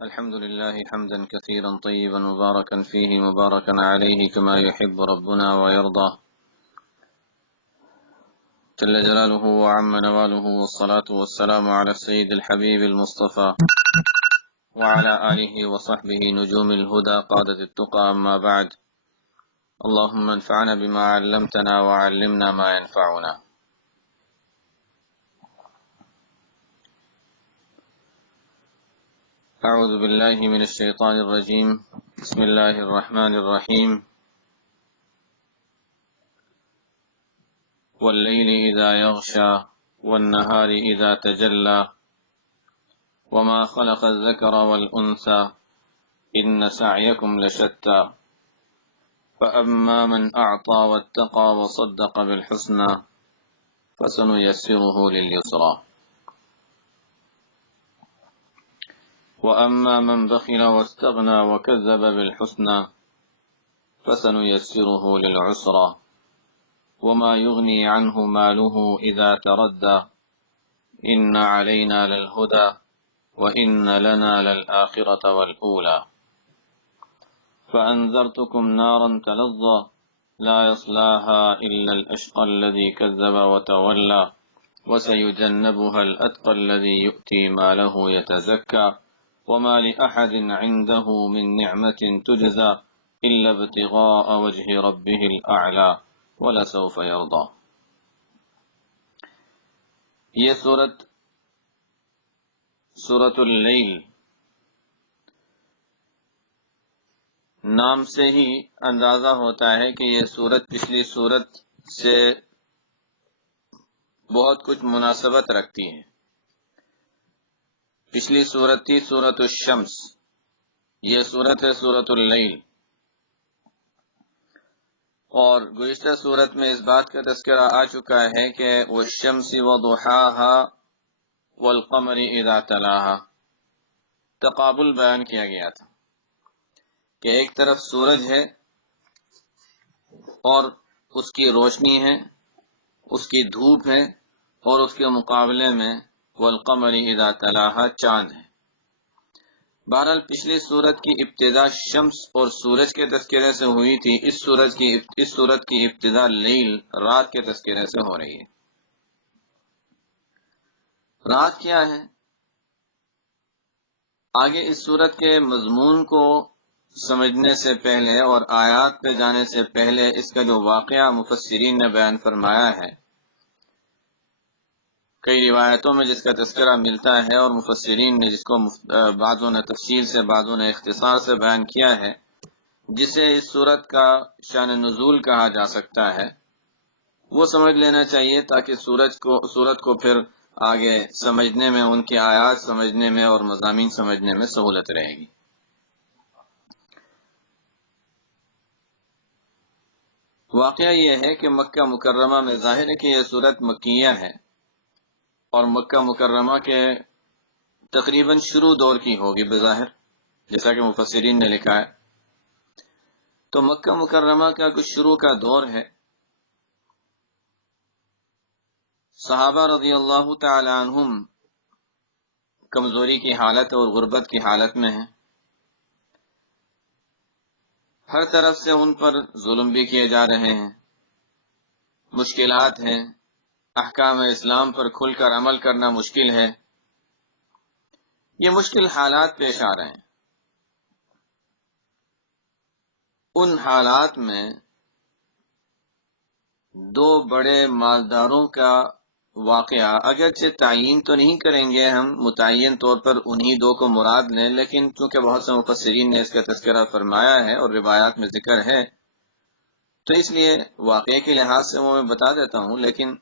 الحمد لله حمدا كثيرا طيبا مباركا فيه مباركا عليه كما يحب ربنا ويرضى جل جلاله وعم نواله، والصلاة والسلام على السيد الحبيب المصطفى وعلى آله وصحبه نجوم الهدى قادة التقى. أما بعد، اللهم انفعنا بما علمتنا وعلمنا ما ينفعنا. أعوذ بالله من الشيطان الرجيم. بسم الله الرحمن الرحيم. والليل إذا يغشى والنهار إذا تجلى وما خلق الذكر والأنثى إن سعيكم لشتى فأما من أعطى واتقى وصدق بالحسنى فسنيسره لليسرى وأما من بخل واستغنى وكذب بالحسنى فسنيسره للعسرى وما يغني عنه ماله إذا تردى إن علينا للهدى وإن لنا للآخرة والأولى فأنذرتكم نارا تلظى لا يصلاها إلا الأشقى الذي كذب وتولى وسيجنبها الأتقى الذي يؤتي ماله يتزكى وما لأحد عنده من نعمة تجزى إلا ابتغاء وجه ربه الأعلى ولسوف يرضى. یہ سورۃ اللیل نام سے ہی اندازہ ہوتا ہے کہ یہ سورت پچھلی سورت سے بہت کچھ مناسبت رکھتی ہے. پچھلی سورت تھی سورۃ الشمس، یہ سورت ہے سورۃ اللیل. اور گزشتہ سورت میں اس بات کا تذکرہ آ چکا ہے کہ والشمس وضحاها والقمر اذا تلاها، تقابل بیان کیا گیا تھا کہ ایک طرف سورج ہے اور اس کی روشنی ہے، اس کی دھوپ ہے، اور اس کے مقابلے میں والقمر اذا تلاها چاند ہے. بہرحال پچھلی سورت کی ابتدا شمس اور سورج کے تذکرے سے ہوئی تھی. اس سورت کی ابتدا لیل، رات کے تذکرے سے ہو رہی ہے. رات کیا ہے؟ آگے اس سورت کے مضمون کو سمجھنے سے پہلے اور آیات پہ جانے سے پہلے اس کا جو واقعہ مفسرین نے بیان فرمایا ہے، کئی روایتوں میں جس کا تذکرہ ملتا ہے اور مفسرین نے جس کو بعضوں نے تفصیل سے بعضوں نے اختصار سے بیان کیا ہے، جسے اس سورت کا شان نزول کہا جا سکتا ہے، وہ سمجھ لینا چاہیے تاکہ سورت کو پھر آگے سمجھنے میں، ان کی آیات سمجھنے میں اور مضامین سمجھنے میں سہولت رہے گی. واقعہ یہ ہے کہ مکہ مکرمہ میں ظاہر ہے کہ یہ سورت مکیہ ہے اور مکہ مکرمہ کے تقریباً شروع دور کی ہوگی بظاہر، جیسا کہ مفسرین نے لکھا ہے. تو مکہ مکرمہ کا کچھ شروع کا دور ہے. صحابہ رضی اللہ تعالی عنہم کمزوری کی حالت اور غربت کی حالت میں ہیں. ہر طرف سے ان پر ظلم بھی کیے جا رہے ہیں، مشکلات ہیں، احکام اسلام پر کھل کر عمل کرنا مشکل ہے. یہ مشکل حالات پیش آ رہے ہیں. ان حالات میں دو بڑے مالداروں کا واقعہ، اگرچہ تعین تو نہیں کریں گے ہم متعین طور پر انہی دو کو مراد لیں، لیکن چونکہ بہت سے مفسرین نے اس کا تذکرہ فرمایا ہے اور روایات میں ذکر ہے تو اس لیے واقعے کے لحاظ سے وہ میں بتا دیتا ہوں. لیکن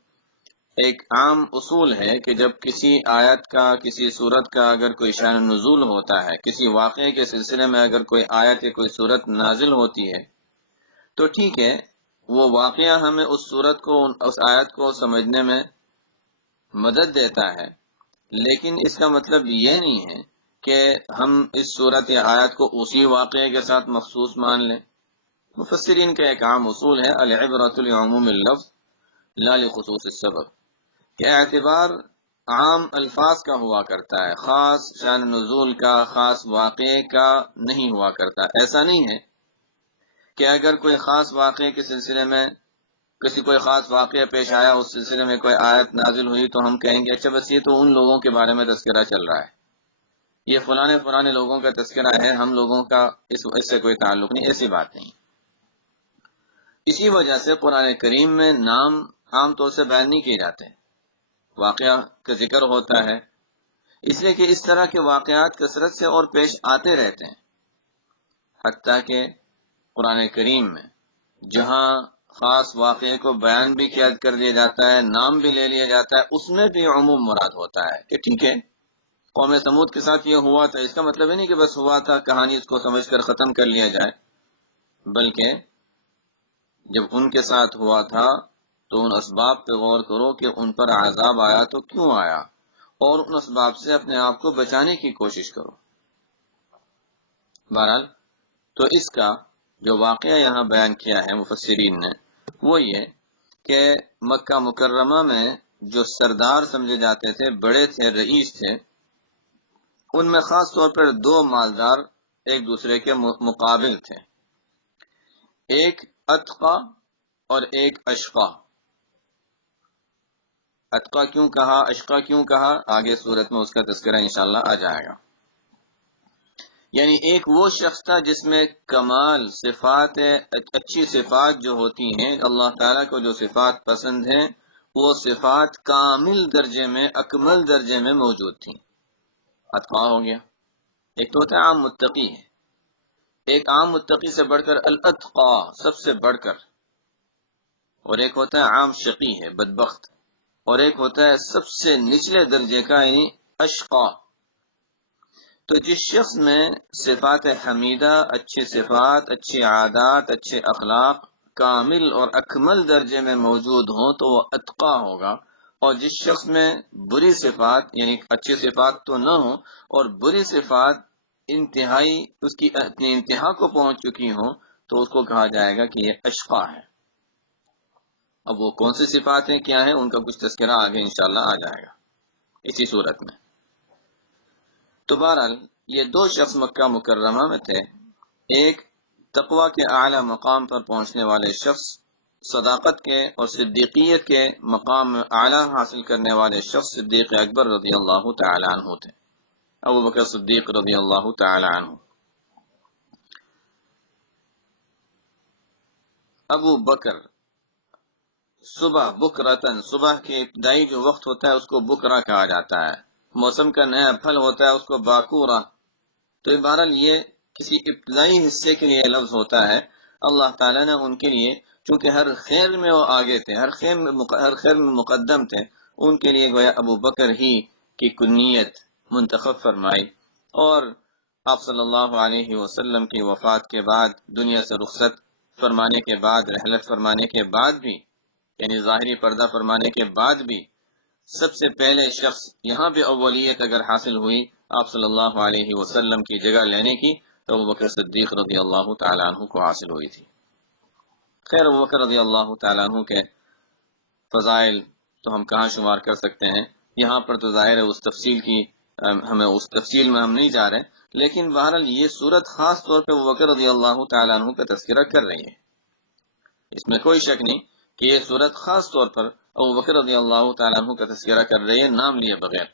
ایک عام اصول ہے کہ جب کسی آیت کا، کسی سورت کا اگر کوئی شان نزول ہوتا ہے، کسی واقعے کے سلسلے میں اگر کوئی آیت یا کوئی سورت نازل ہوتی ہے تو ٹھیک ہے، وہ واقعہ ہمیں اس سورت کو، اس آیت کو سمجھنے میں مدد دیتا ہے، لیکن اس کا مطلب یہ نہیں ہے کہ ہم اس سورت یا آیت کو اسی واقعے کے ساتھ مخصوص مان لیں. مفسرین کا ایک عام اصول ہے العبرۃ لعموم اللفظ لا لخصوص السبب، کہ اعتبار عام الفاظ کا ہوا کرتا ہے، خاص شان نزول کا، خاص واقعے کا نہیں ہوا کرتا۔ ایسا نہیں ہے کہ اگر کوئی خاص واقعے کے سلسلے میں کوئی خاص واقعہ پیش آیا، اس سلسلے میں کوئی آیت نازل ہوئی تو ہم کہیں گے اچھا بس یہ تو ان لوگوں کے بارے میں تذکرہ چل رہا ہے، یہ فلانے لوگوں کا تذکرہ ہے، ہم لوگوں کا اس سے کوئی تعلق نہیں۔ ایسی بات نہیں۔ اسی وجہ سے قرآن کریم میں نام عام طور سے بیان نہیں کیے جاتے، واقعہ کا ذکر ہوتا ہے، اس لیے کہ اس طرح کے واقعات کثرت سے اور پیش آتے رہتے ہیں، حتیٰ کہ قرآن کریم میں جہاں خاص واقعے کو بیان بھی کر دیا جاتا ہے، نام بھی لے لیا جاتا ہے، اس میں بھی عموم مراد ہوتا ہے کہ ٹھیک ہے قوم سمود کے ساتھ یہ ہوا تھا، اس کا مطلب ہے نہیں کہ بس ہوا تھا کہانی اس کو سمجھ کر ختم کر لیا جائے، بلکہ جب ان کے ساتھ ہوا تھا تو ان اسباب پہ غور کرو کہ ان پر عذاب آیا تو کیوں آیا، اور ان اسباب سے اپنے آپ کو بچانے کی کوشش کرو۔ بہرحال تو اس کا جو واقعہ یہاں بیان کیا ہے مفسرین نے وہ یہ کہ مکہ مکرمہ میں جو سردار سمجھے جاتے تھے، بڑے تھے، رئیس تھے، ان میں خاص طور پر دو مالدار ایک دوسرے کے مقابل تھے، ایک اتقا اور ایک اشقا۔ اتقا کیوں کہا، اشقا کیوں کہا، آگے صورت میں اس کا تذکرہ انشاءاللہ آ جائے گا۔ یعنی ایک وہ شخص تھا جس میں کمال صفات، اچھی صفات جو ہوتی ہیں، اللہ تعالیٰ کو جو صفات پسند ہیں وہ صفات کامل درجے میں، اکمل درجے میں موجود تھیں۔ اتقا ہو گیا، ایک تو ہوتا ہے عام متقی ہے، ایک عام متقی سے بڑھ کر الاتقا، سب سے بڑھ کر، اور ایک ہوتا ہے عام شقی ہے، بدبخت، اور ایک ہوتا ہے سب سے نچلے درجے کا یعنی اشقا۔ تو جس شخص میں صفات حمیدہ، اچھی صفات، اچھی عادات، اچھے اخلاق کامل اور اکمل درجے میں موجود ہوں تو وہ اتقا ہوگا، اور جس شخص میں بری صفات یعنی اچھی صفات تو نہ ہوں اور بری صفات انتہائی اس کی اپنی انتہا کو پہنچ چکی ہوں تو اس کو کہا جائے گا کہ یہ اشقا ہے۔ اب وہ کون سی صفات ہیں، کیا ہیں، ان کا کچھ تذکرہ آگے انشاءاللہ آ جائے گا اسی صورت میں۔ تو بہرحال یہ دو شخص مکہ مکرمہ میں تھے، ایک تقوی کے اعلی مقام پر پہنچنے والے شخص، صداقت کے اور صدیقیت کے مقام اعلی حاصل کرنے والے شخص صدیق اکبر رضی اللہ تعالی عنہ تھے، ابو بکر صدیق رضی اللہ تعالی عنہ۔ ابو بکر صبح بکرتن، صبح کے ابتدائی جو وقت ہوتا ہے اس کو بکرا کہا جاتا ہے، موسم کا نیا پھل ہوتا ہے اس کو باکورا۔ تو بہرحال یہ کسی ابتدائی حصے کے لیے لفظ ہوتا ہے، اللہ تعالیٰ نے ان کے لیے چونکہ ہر خیر میں وہ آگے تھے، ہر خیر میں مقدم تھے، ان کے لیے گویا ابو بکر ہی کی کنیت منتخب فرمائی، اور آپ صلی اللہ علیہ وسلم کی وفات کے بعد، دنیا سے رخصت فرمانے کے بعد، رحلت فرمانے کے بعد بھی، یعنی ظاہری پردہ فرمانے کے بعد بھی سب سے پہلے شخص یہاں بھی اولیت اگر حاصل ہوئی آپ صلی اللہ علیہ وسلم کی جگہ لینے کی تو ابو بکر صدیق رضی اللہ تعالیٰ عنہ کو حاصل ہوئی تھی۔ خیر ابو بکر رضی اللہ تعالیٰ عنہ کے فضائل تو ہم کہاں شمار کر سکتے ہیں، یہاں پر تو ظاہر ہے اس تفصیل میں ہم نہیں جا رہے، لیکن بہرحال یہ صورت خاص طور پہ ابو بکر رضی اللہ تعالیٰ عنہ کا تذکرہ کر رہی ہے، اس میں کوئی شک نہیں کہ یہ صورت خاص طور پر ابو بکر رضی اللہ تعالیٰ عنہ کا تذکرہ کر رہی ہے، نام لیے بغیر۔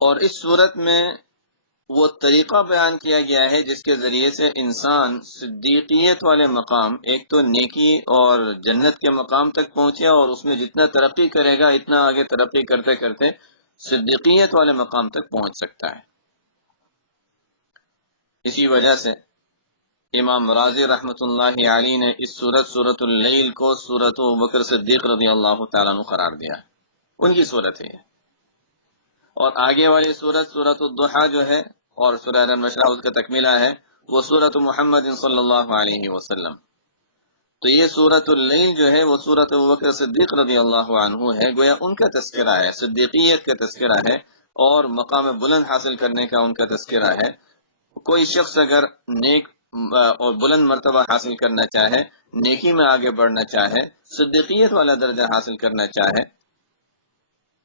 اور اس صورت میں وہ طریقہ بیان کیا گیا ہے جس کے ذریعے سے انسان صدیقیت والے مقام، ایک تو نیکی اور جنت کے مقام تک پہنچے، اور اس میں جتنا ترقی کرے گا اتنا آگے ترقی کرتے کرتے صدیقیت والے مقام تک پہنچ سکتا ہے۔ اسی وجہ سے امام رازی رحمۃ اللہ علیہ نے اس سورت اللیل کو سورت ابوبکر صدیق رضی اللہ تعالیٰ عنہ قرار دیا، ان کی صورت ہے۔ اور آگے والی سورت الضحیٰ جو ہے اور سورہ النشر اس کا تکملہ ہے وہ سورت محمد صلی اللہ علیہ وسلم۔ تو یہ سورت اللیل جو ہے وہ سورت ابوبکر صدیق رضی اللہ عنہ ہے، گویا ان کا تذکرہ ہے، صدیقیت کا تذکرہ ہے اور مقام بلند حاصل کرنے کا ان کا تذکرہ ہے۔ کوئی شخص اگر نیک اور بلند مرتبہ حاصل کرنا چاہے، نیکی میں آگے بڑھنا چاہے، صدیقیت والا درجہ حاصل کرنا چاہے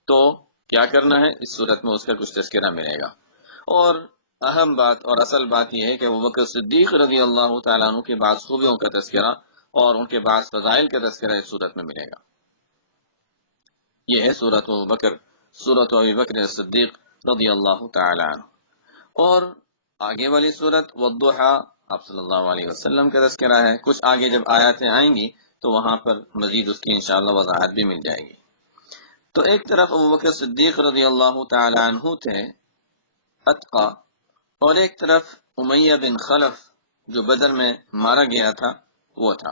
تو کیا کرنا ہے؟ اس صورت میں اس کا کچھ تذکرہ ملے گا۔ اور اہم بات اور اصل بات یہ ہے کہ ابوبکر صدیق رضی اللہ تعالیٰ عنہ کی بعض خوبیوں کا تذکرہ اور ان کے بعض فضائل کا تذکرہ اس صورت میں ملے گا۔ یہ ہے سورۃ ابوبکر، سورۃ ابی بکر صدیق رضی اللہ تعالیٰ عنہ۔ اور آگے والی سورت والضحیٰ آپ صلی اللہ علیہ وسلم کا تذکرہ ہے۔ کچھ آگے جب آیاتیں آئیں گی تو وہاں پر مزید اس کی انشاءاللہ وضاحت بھی مل جائے گی۔ تو ایک طرف ابوبکر صدیق رضی اللہ تعالی عنہ تھے اتقا، اور ایک طرف امیہ بن خلف جو بدر میں مارا گیا تھا وہ تھا۔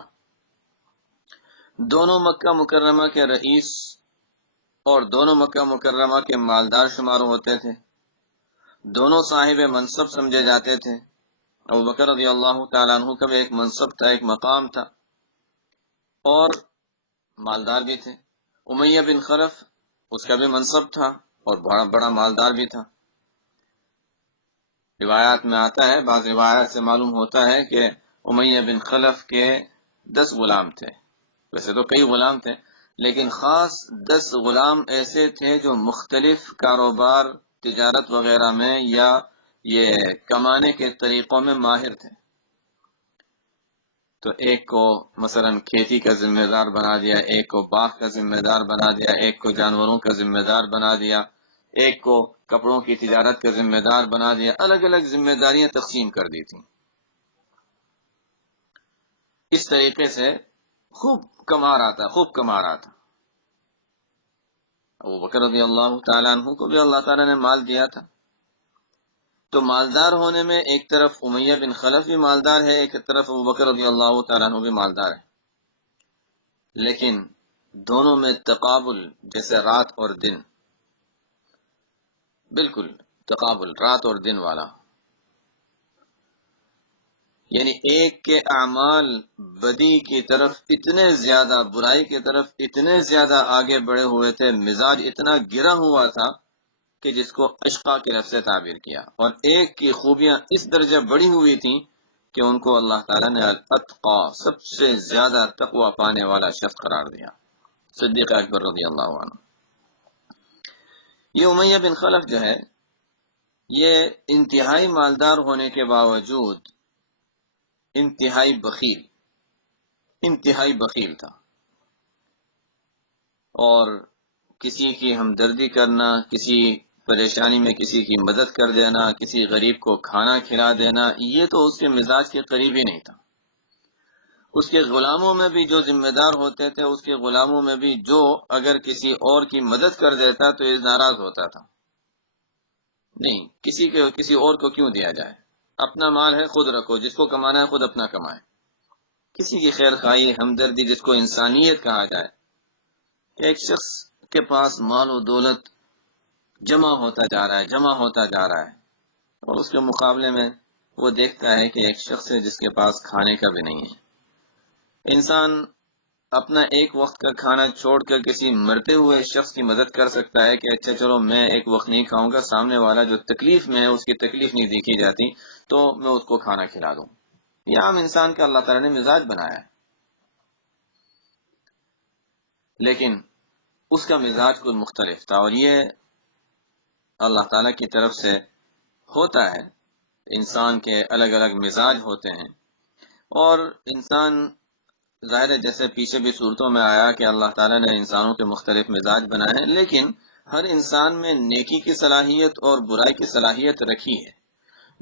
دونوں مکہ مکرمہ کے رئیس اور دونوں مکہ مکرمہ کے مالدار شمار ہوتے تھے، دونوں صاحب منصب سمجھے جاتے تھے۔ ابوبکر رضی اللہ تعالیٰ عنہ کا بھی ایک منصب تھا، ایک مقام تھا، اور مالدار بھی تھے۔ امیہ بن خلف اس کا بھی منصب تھا اور بڑا بڑا مالدار بھی تھا۔ روایات میں آتا ہے، بعض روایات سے معلوم ہوتا ہے کہ امیہ بن خلف کے 10 غلام تھے۔ ویسے تو کئی غلام تھے، لیکن خاص 10 غلام ایسے تھے جو مختلف کاروبار، تجارت وغیرہ میں یا یہ کمانے کے طریقوں میں ماہر تھے۔ تو ایک کو مثلا کھیتی کا ذمہ دار بنا دیا، ایک کو باغ کا ذمہ دار بنا دیا، ایک کو جانوروں کا ذمہ دار بنا دیا، ایک کو کپڑوں کی تجارت کا ذمہ دار بنا دیا، الگ الگ ذمہ داریاں تقسیم کر دی تھیں۔ اس طریقے سے خوب کما رہا تھا۔ ابوبکر رضی اللہ تعالیٰ عنہ کو بھی اللہ تعالیٰ نے مال دیا تھا۔ تو مالدار ہونے میں ایک طرف امیہ بن خلف بھی مالدار ہے، ایک طرف ابوبکر رضی اللہ تعالیٰ عنہ بھی مالدار ہے، لیکن دونوں میں تقابل جیسے رات اور دن، بالکل تقابل رات اور دن والا، یعنی ایک کے اعمال بدی کی طرف اتنے زیادہ، برائی کی طرف اتنے زیادہ آگے بڑھے ہوئے تھے، مزاج اتنا گرا ہوا تھا کہ جس کو اشقا کے لفظ سے تعبیر کیا، اور ایک کی خوبیاں اس درجہ بڑی ہوئی تھیں کہ ان کو اللہ تعالیٰ نے الاتقا، سب سے زیادہ تقوی پانے والا شخص قرار دیا، صدیق اکبر رضی اللہ عنہ۔ یہ امیہ بن خلف جو ہے یہ انتہائی مالدار ہونے کے باوجود انتہائی بخیل تھا، اور کسی کی ہمدردی کرنا، کسی پریشانی میں کسی کی مدد کر دینا، کسی غریب کو کھانا کھلا دینا، یہ تو اس کے مزاج کے قریب ہی نہیں تھا۔ اس کے غلاموں میں بھی جو ذمہ دار ہوتے تھے، اس کے غلاموں میں بھی جو اگر کسی اور کی مدد کر دیتا تو یہ ناراض ہوتا تھا، نہیں کسی اور کو کیوں دیا جائے، اپنا مال ہے خود رکھو، جس کو کمانا ہے خود اپنا کمائے۔ کسی کی خیر خواہی، ہمدردی، جس کو انسانیت کہا جائے، کہ ایک شخص کے پاس مال و دولت جمع ہوتا جا رہا ہے اور اس کے مقابلے میں وہ دیکھتا ہے کہ ایک شخص ہے جس کے پاس کھانے کا بھی نہیں ہے۔ انسان اپنا ایک وقت کا کھانا چھوڑ کر کسی مرتے ہوئے شخص کی مدد کر سکتا ہے کہ اچھا چلو میں ایک وقت نہیں کھاؤں گا، سامنے والا جو تکلیف میں ہے اس کی تکلیف نہیں دیکھی جاتی تو میں اس کو کھانا کھلا دوں۔ یہ عام انسان کا اللہ تعالیٰ نے مزاج بنایا ہے، لیکن اس کا مزاج کچھ مختلف تھا، اور یہ اللہ تعالیٰ کی طرف سے ہوتا ہے۔ انسان کے الگ الگ مزاج ہوتے ہیں، اور انسان ظاہر ہے جیسے پیچھے بھی صورتوں میں آیا کہ اللہ تعالیٰ نے انسانوں کے مختلف مزاج بنائے ہیں، لیکن ہر انسان میں نیکی کی صلاحیت اور برائی کی صلاحیت رکھی ہے۔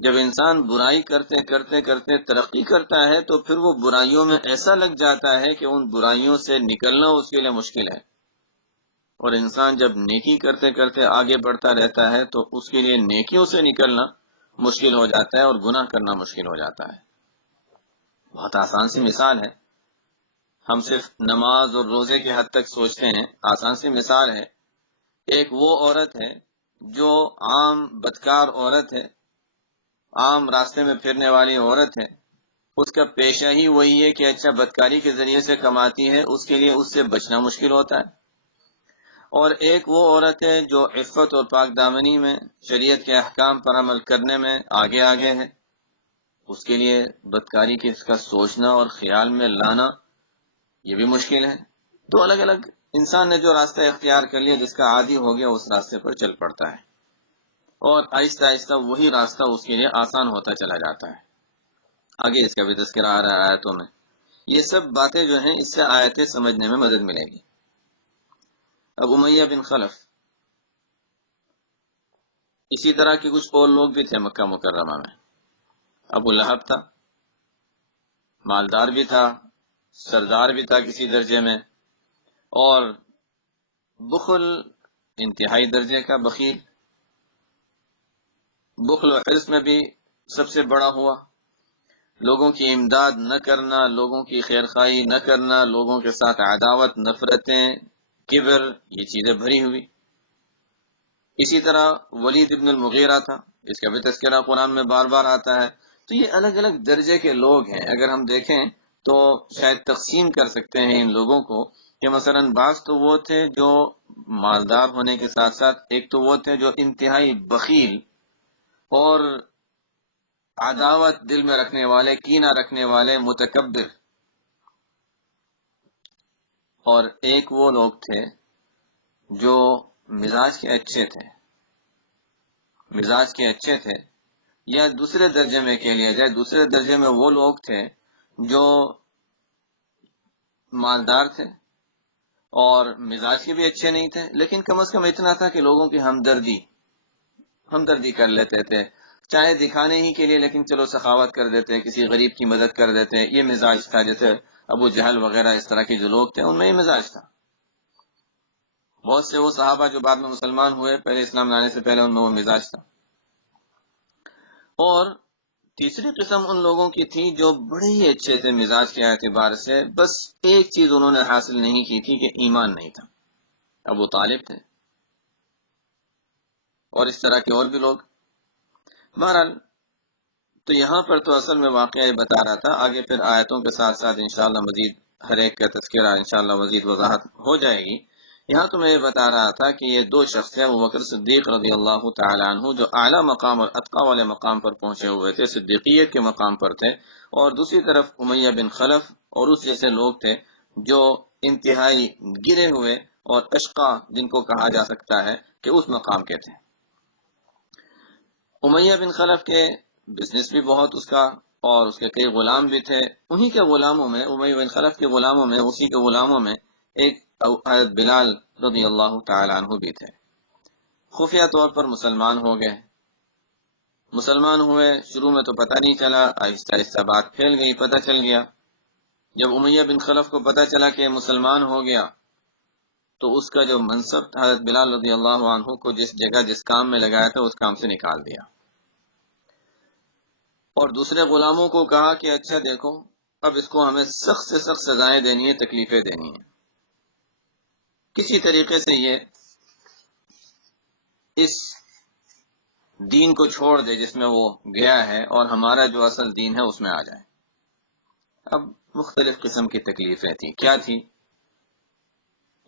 جب انسان برائی کرتے کرتے کرتے ترقی کرتا ہے تو پھر وہ برائیوں میں ایسا لگ جاتا ہے کہ ان برائیوں سے نکلنا اس کے لیے مشکل ہے، اور انسان جب نیکی کرتے کرتے آگے بڑھتا رہتا ہے تو اس کے لیے نیکیوں سے نکلنا مشکل ہو جاتا ہے اور گناہ کرنا مشکل ہو جاتا ہے۔ بہت آسان سی مثال ہے، ہم صرف نماز اور روزے کے حد تک سوچتے ہیں، آسان سی مثال ہے، ایک وہ عورت ہے جو عام بدکار عورت ہے، عام راستے میں پھرنے والی عورت ہے، اس کا پیشہ ہی وہی ہے کہ اچھا بدکاری کے ذریعے سے کماتی ہے، اس کے لیے اس سے بچنا مشکل ہوتا ہے۔ اور ایک وہ عورت ہے جو عفت اور پاک دامنی میں، شریعت کے احکام پر عمل کرنے میں آگے ہے، اس کے لیے بدکاری کی اس کا سوچنا اور خیال میں لانا یہ بھی مشکل ہے. تو الگ الگ انسان نے جو راستہ اختیار کر لیا، جس کا عادی ہو گیا، اس راستے پر چل پڑتا ہے، اور آہستہ آہستہ وہی راستہ اس کے لیے آسان ہوتا چلا جاتا ہے. آگے اس کا بھی تذکرہ آ رہا ہے آیتوں میں. یہ سب باتیں جو ہیں اس سے آیتیں سمجھنے میں مدد ملے گی. اب امیہ بن خلف، اسی طرح کے کچھ اور لوگ بھی تھے مکہ مکرمہ میں. ابو لہب تھا، مالدار بھی تھا، سردار بھی تھا کسی درجے میں، اور بخل انتہائی درجے کا بخیل. بخل و حرص میں بھی سب سے بڑا ہوا. لوگوں کی امداد نہ کرنا، لوگوں کی خیرخواہی نہ کرنا، لوگوں کے ساتھ عداوت، نفرتیں، کبر، یہ چیزیں بھری ہوئی. اسی طرح ولید ابن المغیرہ تھا، اس کا بھی تذکرہ قرآن میں بار بار آتا ہے. تو یہ الگ الگ درجے کے لوگ ہیں. اگر ہم دیکھیں تو شاید تقسیم کر سکتے ہیں ان لوگوں کو کہ مثلا بعض تو وہ تھے جو مالدار ہونے کے ساتھ ساتھ، ایک تو وہ تھے جو انتہائی بخیل اور عداوت دل میں رکھنے والے، کینہ رکھنے والے، متکبر. اور ایک وہ لوگ تھے جو مزاج کے اچھے تھے، مزاج کے اچھے تھے. یا دوسرے درجے میں کہہ لیا جائے، دوسرے درجے میں وہ لوگ تھے جو مالدار تھے اور مزاج کے بھی اچھے نہیں تھے، لیکن کم از کم اتنا تھا کہ لوگوں کی ہمدردی کر لیتے تھے، چاہے دکھانے ہی کے لیے، لیکن چلو سخاوت کر دیتے، کسی غریب کی مدد کر دیتے. یہ مزاج تھا. جیسے ابو جہل وغیرہ اس طرح کے جو لوگ تھے، ان میں یہ مزاج تھا. بہت سے وہ صحابہ جو بعد میں مسلمان ہوئے، پہلے اسلام لانے سے پہلے ان میں وہ مزاج تھا. اور تیسری قسم ان لوگوں کی تھی جو بڑے ہی اچھے تھے مزاج کے اعتبار سے، بس ایک چیز انہوں نے حاصل نہیں کی تھی کہ ایمان نہیں تھا. ابو طالب تھے اور اس طرح کے اور بھی لوگ. بہرحال تو یہاں پر تو اصل میں واقعہ یہ بتا رہا تھا. آگے پھر آیتوں کے ساتھ ساتھ انشاءاللہ مزید ہر ایک کا تذکرہ انشاءاللہ مزید وضاحت ہو جائے گی. یہاں تو میں یہ بتا رہا تھا کہ یہ دو شخص ہیں، ابوبکر صدیق رضی اللہ تعالی عنہ، جو اعلیٰ مقام اور اتقی والے مقام پر پہنچے ہوئے تھے، صدیقیت کے مقام پر تھے. اور دوسری طرف امیہ بن خلف اور اس جیسے لوگ تھے جو انتہائی گرے ہوئے اور اشقا جن کو کہا جا سکتا ہے کہ اس مقام کے تھے. امیہ بن خلف کے بزنس بھی بہت اس کا، اور اس کے کئی غلام بھی تھے. انہی کے غلاموں میں، امیہ بن خلف کے غلاموں میں، اسی کے غلاموں میں ایک حضرت بلال رضی اللہ تعالی عنہ بھی تھے. خفیہ طور پر مسلمان ہو گئے. مسلمان ہوئے، شروع میں تو پتہ نہیں چلا، آہستہ آہستہ بات پھیل گئی، پتہ چل گیا. جب امیہ بن خلف کو پتہ چلا کہ مسلمان ہو گیا، تو اس کا جو منصب تھا، حضرت بلال رضی اللہ عنہ کو جس جگہ جس کام میں لگایا تھا، اس کام سے نکال دیا. اور دوسرے غلاموں کو کہا کہ اچھا دیکھو، اب اس کو ہمیں سخت سے سخت سزائیں دینی ہیں، تکلیفیں دینی ہیں. کسی طریقے سے یہ اس دین کو چھوڑ دے جس میں وہ گیا ہے، اور ہمارا جو اصل دین ہے اس میں آ جائے. اب مختلف قسم کی تکلیفیں تھیں. کیا تھی؟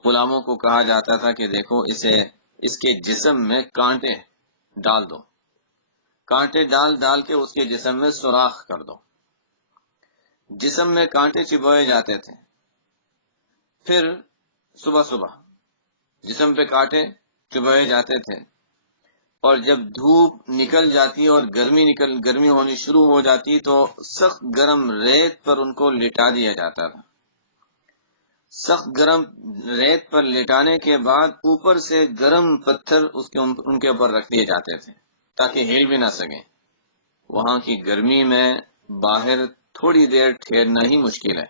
غلاموں کو کہا جاتا تھا کہ دیکھو اس کے جسم میں کانٹے ڈال دو، کانٹے ڈال کے اس کے جسم میں سوراخ کر دو. جسم میں کانٹے چبھوئے جاتے تھے. پھر صبح صبح جسم پہ کانٹے چبھوئے جاتے تھے، اور جب دھوپ نکل جاتی اور گرمی ہونی شروع ہو جاتی تو سخت گرم ریت پر ان کو لٹا دیا جاتا تھا. سخت گرم ریت پر لٹانے کے بعد اوپر سے گرم پتھر ان کے اوپر رکھ دیے جاتے تھے تاکہ ہل بھی نہ سکیں. وہاں کی گرمی میں باہر تھوڑی دیر ٹھہرنا ہی مشکل ہے،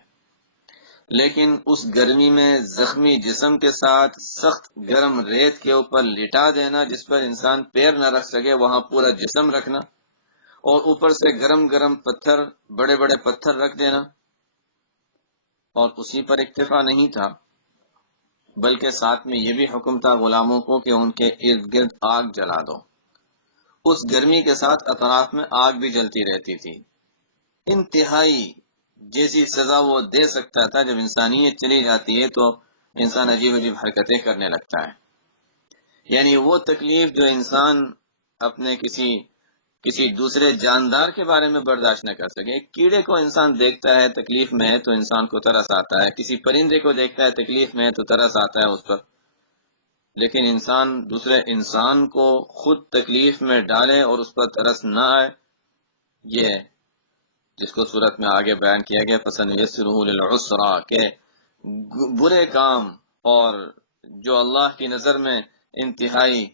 لیکن اس گرمی میں زخمی جسم کے ساتھ سخت گرم ریت کے اوپر لٹا دینا جس پر انسان پیر نہ رکھ سکے، وہاں پورا جسم رکھنا، اور اوپر سے گرم گرم پتھر، بڑے بڑے پتھر رکھ دینا. اور اسی پر اکتفا نہیں تھا، بلکہ ساتھ میں یہ بھی حکم تھا غلاموں کو کہ ان کے ارد گرد آگ جلا دو. اس گرمی کے ساتھ اطراف میں آگ بھی جلتی رہتی تھی. انتہائی جیسی سزا وہ دے سکتا تھا. جب انسانیت چلی جاتی ہے تو انسان عجیب عجیب حرکتیں کرنے لگتا ہے. یعنی وہ تکلیف جو انسان اپنے کسی کسی دوسرے جاندار کے بارے میں برداشت نہ کر سکے. ایک کیڑے کو انسان دیکھتا ہے تکلیف میں ہے تو انسان کو ترس آتا ہے، کسی پرندے کو دیکھتا ہے تکلیف میں ہے تو ترس آتا ہے اس پر، لیکن انسان دوسرے انسان کو خود تکلیف میں ڈالے اور اس پر ترس نہ آئے، یہ ہے جس کو صورت میں آگے بیان کیا گیا فَسَنُيَسِّرُهُ لِلْعُسْرَىٰ، کہ برے کام اور جو اللہ کی نظر میں انتہائی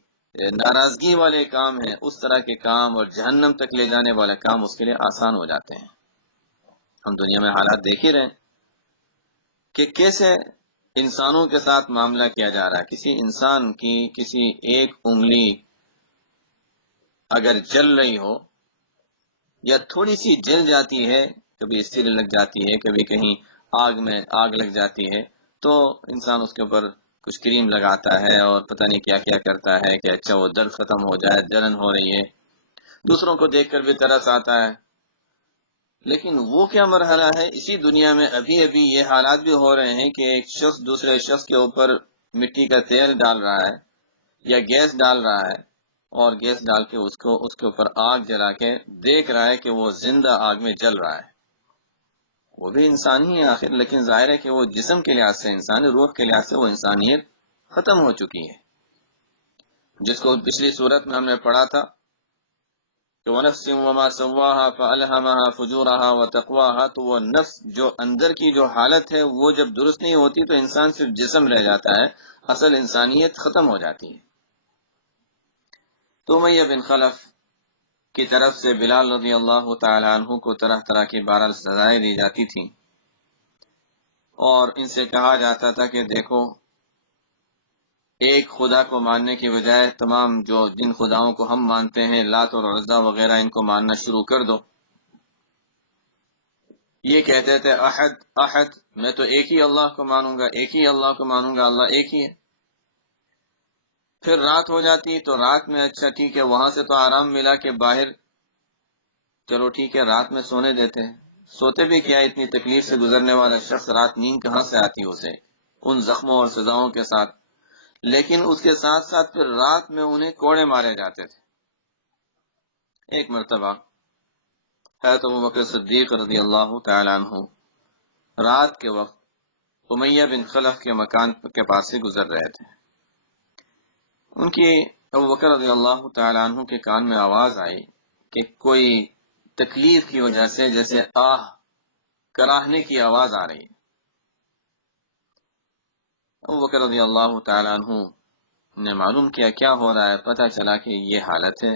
ناراضگی والے کام ہیں، اس طرح کے کام اور جہنم تک لے جانے والے کام اس کے لیے آسان ہو جاتے ہیں. ہم دنیا میں حالات دیکھ ہی رہے ہیں کہ کیسے انسانوں کے ساتھ معاملہ کیا جا رہا ہے. کسی انسان کی کسی ایک انگلی اگر جل رہی ہو یا تھوڑی سی جل جاتی ہے، کبھی استیل لگ جاتی ہے، کبھی کہیں آگ لگ جاتی ہے، تو انسان اس کے اوپر کچھ کریم لگاتا ہے اور پتہ نہیں کیا کیا کرتا ہے کہ اچھا وہ درد ختم ہو جائے، جلن ہو رہی ہے. دوسروں کو دیکھ کر بھی ترس آتا ہے. لیکن وہ کیا مرحلہ ہے؟ اسی دنیا میں ابھی ابھی یہ حالات بھی ہو رہے ہیں کہ ایک شخص دوسرے شخص کے اوپر مٹی کا تیل ڈال رہا ہے یا گیس ڈال رہا ہے، اور گیس ڈال کے اس کے اوپر آگ جلا کے دیکھ رہا ہے کہ وہ زندہ آگ میں جل رہا ہے. وہ بھی انسان ہی ہے آخر، لیکن ظاہر ہے کہ وہ جسم کے لحاظ سے انسان ہے، روح کے لحاظ سے وہ انسانیت ختم ہو چکی ہے. جس کو پچھلی صورت میں ہم نے پڑھا تھا کہ وَنَفْسٍ وَمَا سَوَّاهَا فَأَلْهَمَهَا فُجُورَهَا وَتَقْوَاهَا، تو وہ نفس جو اندر کی جو حالت ہے وہ جب درست نہیں ہوتی تو انسان صرف جسم رہ جاتا ہے، اصل انسانیت ختم ہو جاتی ہے. تو امیہ بن خلف کی طرف سے بلال رضی اللہ تعالی عنہ کو طرح طرح کی بہرحال سزائیں دی جاتی تھیں، اور ان سے کہا جاتا تھا کہ دیکھو ایک خدا کو ماننے کی بجائے تمام جن خداؤں کو ہم مانتے ہیں، لات اور عزا وغیرہ، ان کو ماننا شروع کر دو. یہ کہتے تھے احد احد، میں تو ایک ہی اللہ کو مانوں گا، ایک ہی اللہ کو مانوں گا، اللہ ایک ہی ہے. پھر رات ہو جاتی تو رات میں اچھا ٹھیک ہے، وہاں سے تو آرام ملا کہ باہر، چلو ٹھیک ہے رات میں سونے دیتے ہیں. سوتے بھی کیا، اتنی تکلیف سے گزرنے والا شخص رات نیند کہاں سے آتی اسے ان زخموں اور سزاؤں کے ساتھ. لیکن اس کے ساتھ ساتھ پھر رات میں انہیں کوڑے مارے جاتے تھے. ایک مرتبہ حضرت ابوبکر صدیق رضی اللہ تعالی عنہ رات کے وقت امیہ بن خلف کے مکان کے پاس سے گزر رہے تھے. ان کی ابوبکر رضی اللہ تعالی عنہ کے کان میں آواز آئی کہ کوئی تکلیف کی وجہ سے جیسے کراہنے کی آواز آ رہی ہے. ابوبکر رضی اللہ تعالی عنہ نے معلوم کیا کیا ہو رہا ہے. پتہ چلا کہ یہ حالت ہے،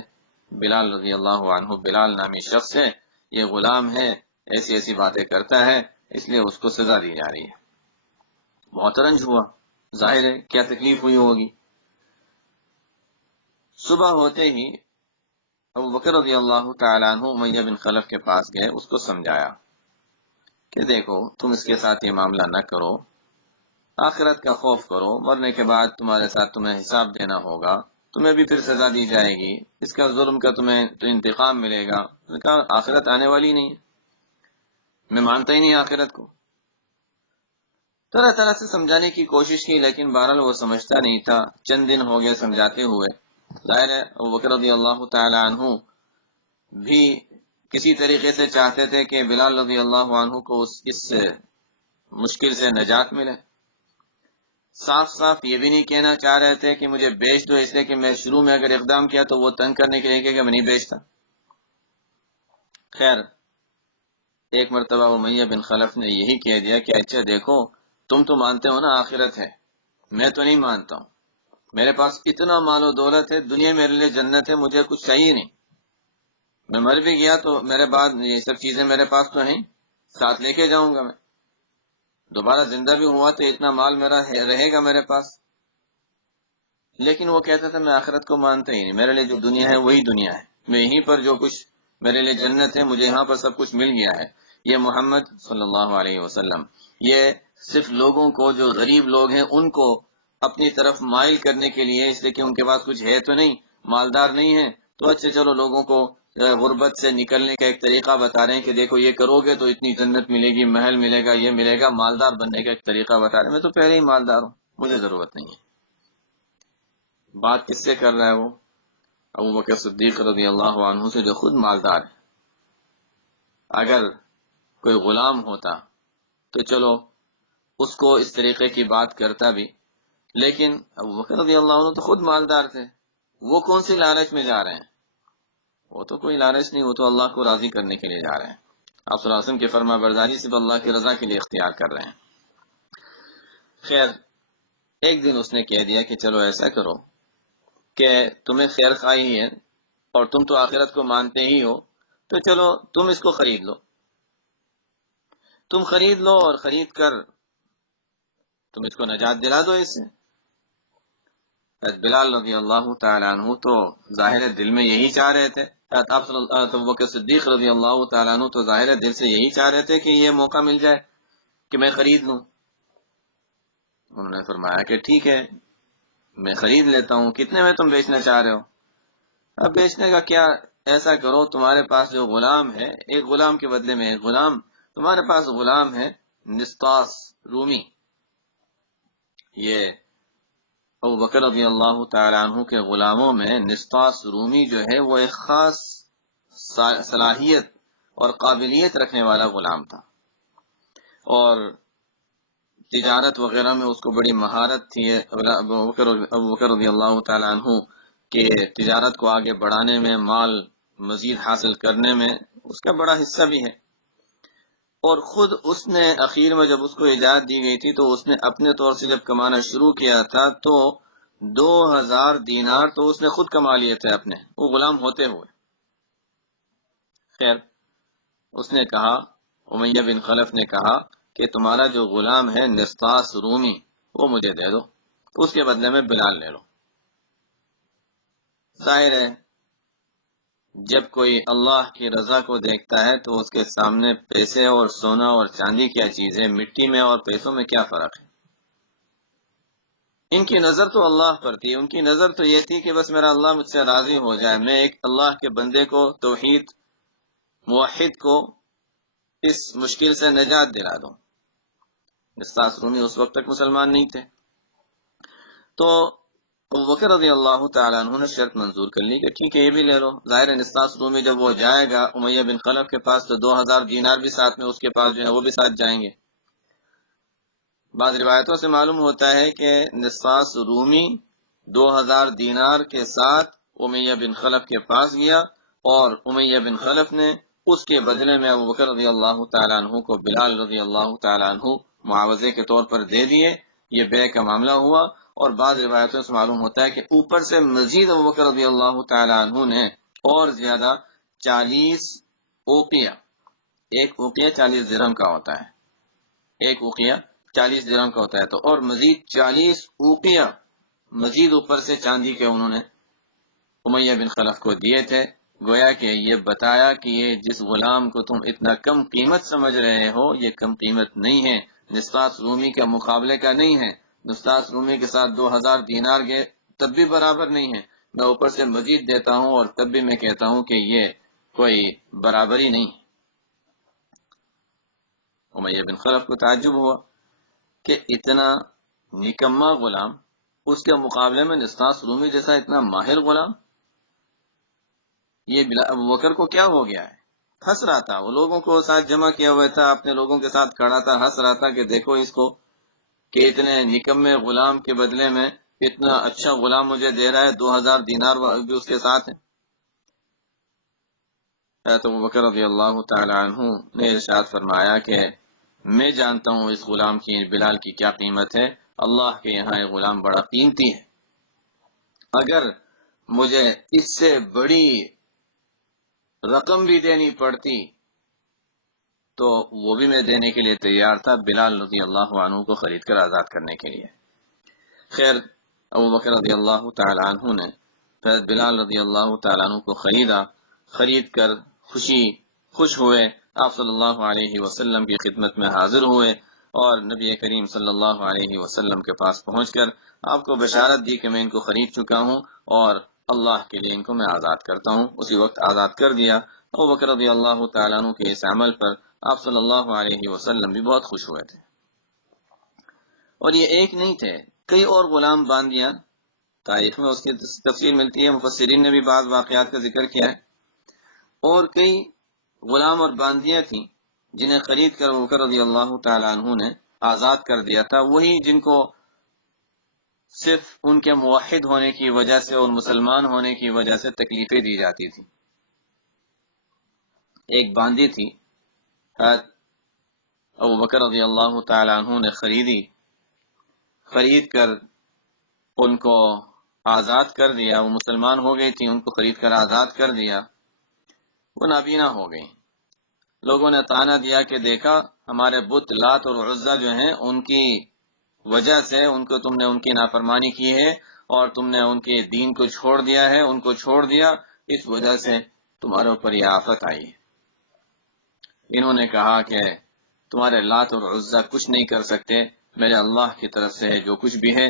بلال رضی اللہ عنہ، بلال نامی شخص ہے، یہ غلام ہے، ایسی ایسی باتیں کرتا ہے، اس لیے اس کو سزا دی جا رہی ہے. بہت رنج ہوا، ظاہر ہے کیا تکلیف ہوئی ہوگی. صبح ہوتے ہی ابوبکر رضی اللہ تعالی عنہ امیہ بن خلف کے پاس گئے، اس کو سمجھایا کہ دیکھو تم اس کے ساتھ یہ معاملہ نہ کرو، آخرت کا خوف کرو، مرنے کے بعد تمہارے ساتھ تمہیں حساب دینا ہوگا، تمہیں بھی پھر سزا دی جائے گی، اس کا ظلم کا تمہیں تو انتقام ملے گا. اس نے کہا آخرت آنے والی نہیں ہے، میں مانتا ہی نہیں آخرت کو. طرح طرح سے سمجھانے کی کوشش کی، لیکن بہرحال وہ سمجھتا نہیں تھا. چند دن ہو گئے سمجھاتے ہوئے. ظاہر ہے ابوبکر رضی اللہ تعالی عنہ بھی کسی طریقے سے چاہتے تھے کہ بلال رضی اللہ عنہ کو اس مشکل سے نجات ملے. صاف صاف یہ بھی نہیں کہنا چاہ رہے تھے کہ مجھے بیچ دو، اس لیے کہ میں شروع میں اگر اقدام کیا تو وہ تنگ کرنے کے لیے کہ میں نہیں بیچتا. خیر ایک مرتبہ امیہ بن خلف نے یہی کہہ دیا کہ اچھا دیکھو تم تو مانتے ہو نا آخرت ہے، میں تو نہیں مانتا ہوں، میرے پاس اتنا مال و دولت ہے، دنیا میرے لیے جنت ہے، مجھے کچھ چاہیے نہیں. میں مر بھی گیا تو میرے بعد یہ سب چیزیں میرے پاس تو ہیں، ساتھ لے کے جاؤں گا. میں دوبارہ زندہ بھی ہوا تو اتنا مال میرا رہے گا میرے پاس. لیکن وہ کہتا تھا میں آخرت کو مانتا ہی نہیں، میرے لیے جو دنیا ہے وہی دنیا ہے، میں یہیں پر جو کچھ میرے لیے جنت ہے، مجھے یہاں پر سب کچھ مل گیا ہے. یہ محمد صلی اللہ علیہ وسلم یہ صرف لوگوں کو جو غریب لوگ ہیں ان کو اپنی طرف مائل کرنے کے لیے، اس لیے کہ ان کے پاس کچھ ہے تو نہیں، مالدار نہیں ہے، تو اچھا چلو لوگوں کو غربت سے نکلنے کا ایک طریقہ بتا رہے ہیں کہ دیکھو یہ کرو گے تو اتنی جنت ملے گی، محل ملے گا، یہ ملے گا. مالدار بننے کا ایک طریقہ بتا رہے ہیں. میں تو پہلے ہی مالدار ہوں، مجھے ضرورت نہیں ہے. بات کس سے کر رہا ہے وہ؟ ابو بکر صدیق رضی اللہ عنہ سے جو خود مالدار ہے، اگر کوئی غلام ہوتا تو چلو اس کو اس طریقے کی بات کرتا بھی، لیکن ابو بکر رضی اللہ عنہ تو خود مالدار تھے، وہ کون سی لالچ میں جا رہے ہیں؟ وہ تو کوئی لالچ نہیں، وہ تو اللہ کو راضی کرنے کے لیے جا رہے ہیں، آپ صلی اللہ علیہ وسلم کی فرما برداری صرف اللہ کی رضا کے لیے اختیار کر رہے ہیں۔ خیر، ایک دن اس نے کہہ دیا کہ چلو ایسا کرو کہ تمہیں خیر خواہی ہے اور تم تو آخرت کو مانتے ہی ہو، تو چلو تم اس کو خرید لو، تم خرید لو اور خرید کر تم اس کو نجات دلا دو اس سے۔ بلال رضی اللہ تعالیٰ عنہ تو ظاہر دل میں یہی چاہ رہے تھے، ابو بکر صدیق رضی اللہ تعالیٰ عنہ تو ظاہر دل سے یہی چاہ رہے تھے کہ یہ موقع مل جائے کہ میں خرید لوں۔ انہوں نے فرمایا کہ ٹھیک ہے، میں خرید لیتا ہوں، کتنے میں تم بیچنا چاہ رہے ہو؟ اب بیچنے کا کیا، ایسا کرو تمہارے پاس جو غلام ہے، ایک غلام کے بدلے میں ایک غلام، تمہارے پاس غلام ہے نسطاس رومی، یہ ابو بکر رضی اللہ تعالیٰ عنہ کے غلاموں میں نسطاس رومی جو ہے وہ ایک خاص صلاحیت اور قابلیت رکھنے والا غلام تھا، اور تجارت وغیرہ میں اس کو بڑی مہارت تھی۔ ابو بکر رضی اللہ تعالیٰ عنہ کہ تجارت کو آگے بڑھانے میں، مال مزید حاصل کرنے میں اس کا بڑا حصہ بھی ہے، اور خود اس نے اخیر میں جب اس کو اجازت دی گئی تھی تو اس نے اپنے طور سے جب کمانا شروع کیا تھا تو 2000 دینار تو اس نے خود کما لیے تھے اپنے، وہ غلام ہوتے ہوئے۔ خیر، اس نے کہا، امیہ بن خلف نے کہا کہ تمہارا جو غلام ہے نسطاس رومی وہ مجھے دے دو، اس کے بدلے میں بلال لے لو۔ ظاہر ہے جب کوئی اللہ کی رضا کو دیکھتا ہے تو اس کے سامنے پیسے اور سونا اور چاندی کیا چیز ہے، مٹی میں اور پیسوں میں کیا فرق ہے؟ ان کی نظر تو اللہ پر تھی، ان کی نظر تو یہ تھی کہ بس میرا اللہ مجھ سے راضی ہو جائے، میں ایک اللہ کے بندے کو، توحید موحد کو اس مشکل سے نجات دلا دوں۔ نسطاس رومی اس وقت تک مسلمان نہیں تھے، تو ابو بکر رضی اللہ تعالیٰ عنہ نے شرط منظور کر لی کہ ٹھیک ہے یہ بھی لے لو۔ ظاہر ہے نسطاس رومی جب وہ جائے گا امیہ بن خلف کے پاس تو 2000 دینار بھی ساتھ میں اس کے پاس جو ہے وہ بھی ساتھ جائیں گے۔ بعض روایتوں سے معلوم ہوتا ہے کہ نسطاس رومی 2000 دینار کے ساتھ امیہ بن خلف کے پاس گیا، اور امیہ بن خلف نے اس کے بدلے میں ابو بکر رضی اللہ تعالیٰ عنہ کو بلال رضی اللہ تعالیٰ عنہ معاوضے کے طور پر دے دیے۔ یہ بے کا معاملہ ہوا، اور بعض روایتوں سے معلوم ہوتا ہے کہ اوپر سے مزید ابو بکر رضی اللہ تعالیٰ عنہ نے اور زیادہ 40 اوقیہ، ایک اوقیہ 40 درہم کا ہوتا ہے، ایک اوقیہ 40 درہم کا ہوتا ہے، تو اور مزید 40 اوقیہ مزید اوپر سے چاندی کے انہوں نے امیہ بن خلف کو دیے تھے۔ گویا کہ یہ بتایا کہ یہ جس غلام کو تم اتنا کم قیمت سمجھ رہے ہو یہ کم قیمت نہیں ہے، نسطاس رومی کے مقابلے کا نہیں ہے، نسطاس رومی کے ساتھ 2000 دینار کے تب بھی برابر نہیں ہے، میں اوپر سے مزید دیتا ہوں اور تب بھی میں کہتا ہوں کہ یہ کوئی برابری نہیں۔ امیہ بن خلف کو تعجب ہوا کہ اتنا نکما غلام، اس کے مقابلے میں نسطاس رومی جیسا اتنا ماہر غلام، یہ ابو بکر کو کیا ہو گیا ہے؟ ہنس رہا تھا، وہ لوگوں کو ساتھ جمع کیا ہوا تھا، اپنے لوگوں کے ساتھ کھڑا تھا، ہنس رہا تھا کہ دیکھو اس کو کہ اتنے نکمے غلام کے بدلے میں اتنا اچھا غلام مجھے دے رہا ہے، 2000 دینار بھی اس کے ساتھ ہے۔ حضرت ابو بکر رضی اللہ تعالی عنہ نے ارشاد فرمایا کہ میں جانتا ہوں اس غلام کی، بلال کی کیا قیمت ہے، اللہ کے یہاں یہ غلام بڑا قیمتی ہے، اگر مجھے اس سے بڑی رقم بھی دینی پڑتی تو وہ بھی میں دینے کے لیے تیار تھا، بلال رضی اللہ عنہ کو خرید کر آزاد کرنے کے لیے۔ خیر، ابو بکر رضی اللہ تعالی عنہ نے حضرت بلال رضی اللہ تعالی عنہ کو خریدا، خرید کر خوش ہوئے، آپ صلی اللہ علیہ وسلم کی خدمت میں حاضر ہوئے، اور نبی کریم صلی اللہ علیہ وسلم کے پاس پہنچ کر آپ کو بشارت دی کہ میں ان کو خرید چکا ہوں اور اللہ کے لیے ان کو میں آزاد کرتا ہوں۔ اسی وقت آزاد کر دیا۔ ابو بکر رضی اللہ تعالیٰ عنہ کے اس عمل پر آپ صلی اللہ علیہ وسلم بھی بہت خوش ہوئے تھے، اور یہ ایک نہیں تھے، کئی اور غلام باندیاں تاریخ میں اس کی تفصیل ملتی ہے، مفسرین نے بھی بعض واقعات کا ذکر کیا ہے۔ اور کئی غلام اور باندیاں تھیں جنہیں خرید کر ابو بکر رضی اللہ تعالی عنہ نے آزاد کر دیا تھا، وہی جن کو صرف ان کے موحد ہونے کی وجہ سے اور مسلمان ہونے کی وجہ سے تکلیفیں دی جاتی تھی۔ ایک باندی تھی، ابو بکر رضی اللہ تعالی عنہ نے خرید کر ان کو آزاد کر دیا، وہ مسلمان ہو گئی تھی، ان کو خرید کر آزاد کر دیا، وہ نابینا ہو گئی۔ لوگوں نے طعنہ دیا کہ دیکھا ہمارے بت لات اور عزا جو ہیں ان کی وجہ سے تم نے ان کی نافرمانی کی ہے اور تم نے ان کے دین کو چھوڑ دیا ہے، ان کو چھوڑ دیا، اس وجہ سے تمہارے اوپر یہ آفت آئی ہے۔ انہوں نے کہا کہ تمہارے لات اور عزا کچھ نہیں کر سکتے، میرے اللہ کی طرف سے ہے جو کچھ بھی ہے۔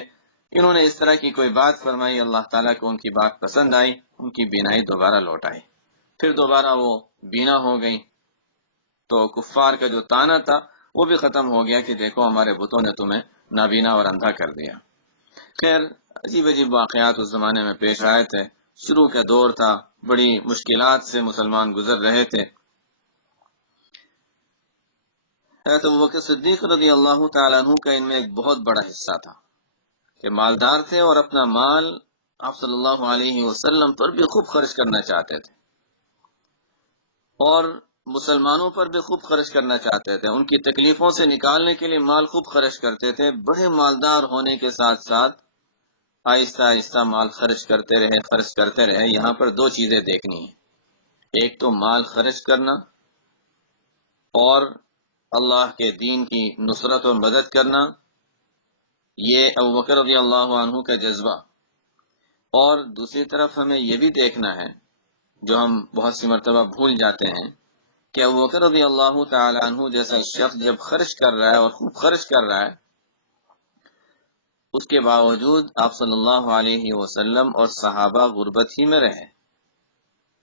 انہوں نے اس طرح کی کوئی بات فرمائی، اللہ تعالیٰ کو ان کی بات پسند آئی، ان کی بینائی دوبارہ لوٹ آئی، پھر دوبارہ وہ بینا ہو گئی۔ تو کفار کا جو طعنہ تھا وہ بھی ختم ہو گیا کہ دیکھو ہمارے بتوں نے تمہیں نابینا اور اندھا کر دیا۔ خیر، عجیب عجیب واقعات اس زمانے میں پیش آئے تھے، شروع کا دور تھا، بڑی مشکلات سے مسلمان گزر رہے تھے۔ حضرت ابوبکر صدیق رضی اللہ تعالیٰ عنہ کا ان میں ایک بہت بڑا حصہ تھا کہ مالدار تھے اور اپنا مال آپ صلی اللہ علیہ وسلم پر بھی خوب خرچ کرنا چاہتے تھے اور مسلمانوں پر بھی خوب خرچ کرنا چاہتے تھے، ان کی تکلیفوں سے نکالنے کے لیے مال خوب خرچ کرتے تھے۔ بڑے مالدار ہونے کے ساتھ ساتھ آہستہ آہستہ مال خرچ کرتے رہے۔ یہاں پر دو چیزیں دیکھنی ہیں، ایک تو مال خرچ کرنا اور اللہ کے دین کی نصرت اور مدد کرنا، یہ ابوبکر رضی اللہ عنہ کا جذبہ، اور دوسری طرف ہمیں یہ بھی دیکھنا ہے جو ہم بہت سی مرتبہ بھول جاتے ہیں کہ ابوبکر رضی اللہ تعالی عنہ جیسا شخص جب خرچ کر رہا ہے اور خوب خرچ کر رہا ہے، اس کے باوجود آپ صلی اللہ علیہ وسلم اور صحابہ غربت ہی میں رہے۔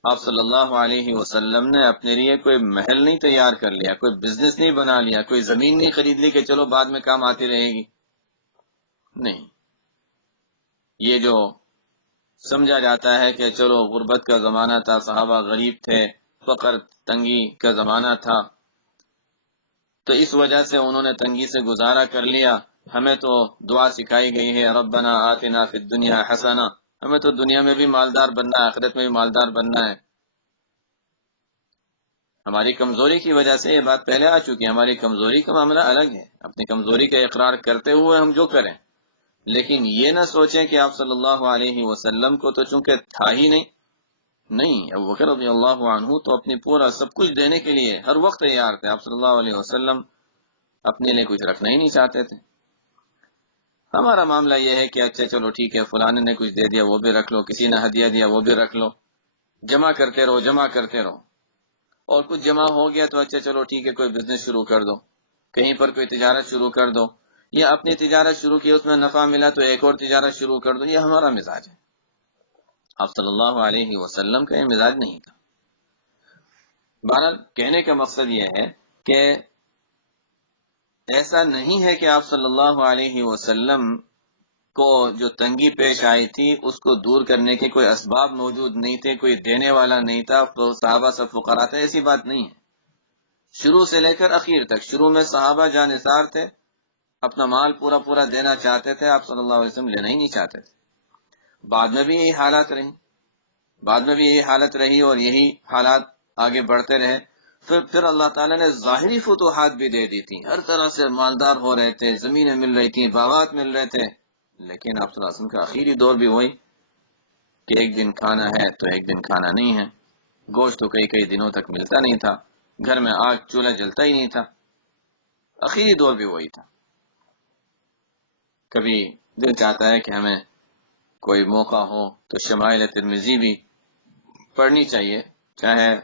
آپ صلی اللہ علیہ وسلم نے اپنے لیے کوئی محل نہیں تیار کر لیا، کوئی بزنس نہیں بنا لیا، کوئی زمین نہیں خرید لی کہ چلو بعد میں کام آتی رہے گی، نہیں۔ یہ جو سمجھا جاتا ہے کہ چلو غربت کا زمانہ تھا، صحابہ غریب تھے، فقر تنگی کا زمانہ تھا، تو اس وجہ سے انہوں نے تنگی سے گزارا کر لیا۔ ہمیں تو دعا سکھائی گئی ہے، ربنا آتنا فی الدنیا حسنہ، ہمیں تو دنیا میں بھی مالدار بننا ہے، آخرت میں بھی مالدار بننا ہے۔ ہماری کمزوری کی وجہ سے یہ بات پہلے آ چکی ہے، ہماری کمزوری کا معاملہ الگ ہے، اپنی کمزوری کا اقرار کرتے ہوئے ہم جو کریں، لیکن یہ نہ سوچیں کہ آپ صلی اللہ علیہ وسلم کو تو چونکہ تھا ہی نہیں، ابوبکر رضی اللہ عنہ تو اپنی پورا سب کچھ دینے کے لیے ہر وقت تیار تھے۔ آپ صلی اللہ علیہ وسلم اپنے لیے کچھ رکھنا ہی نہیں چاہتے تھے۔ ہمارا معاملہ یہ ہے کہ اچھا چلو ٹھیک ہے، فلانے نے کچھ دے دیا وہ بھی رکھ لو، کسی نے ہدیہ دیا وہ بھی رکھ لو، جمع کرتے رہو، اور کچھ جمع ہو گیا تو اچھا چلو ٹھیک ہے، کوئی بزنس شروع کر دو، کہیں پر کوئی تجارت شروع کر دو، یا اپنی تجارت شروع کی اس میں نفع ملا تو ایک اور تجارت شروع کر دو۔ یہ ہمارا مزاج ہے، آپ صلی اللہ علیہ وسلم کا یہ مزاج نہیں تھا۔ بہرحال کہنے کا مقصد یہ ہے کہ ایسا نہیں ہے کہ آپ صلی اللہ علیہ وسلم کو جو تنگی پیش آئی تھی اس کو دور کرنے کے کوئی اسباب موجود نہیں تھے، کوئی دینے والا نہیں تھا، صحابہ سب فقراء تھے، ایسی بات نہیں ہے۔ شروع سے لے کر اخیر تک، شروع میں صحابہ جانثار تھے، اپنا مال پورا دینا چاہتے تھے، آپ صلی اللہ علیہ وسلم لینا ہی نہیں چاہتے تھے۔ بعد میں بھی یہی حالت رہی اور یہی حالات آگے بڑھتے رہے۔ پھر اللہ تعالیٰ نے ظاہری فتوحات بھی دے دی تھی، ہر طرح سے مالدار ہو رہے تھے، زمینیں مل رہی تھیں، باغات مل رہے تھے، لیکن آپ صلی اللہ علیہ وسلم کا آخری دور بھی وہی کہ ایک دن کھانا ہے تو ایک دن کھانا نہیں ہے، گوشت تو کئی دنوں تک ملتا نہیں تھا، گھر میں آگ چولہا جلتا ہی نہیں تھا، آخری دور بھی وہی تھا۔ کبھی دل چاہتا ہے کہ ہمیں کوئی موقع ہو تو شمائل ترمذی بھی پڑھنی چاہیے، چاہے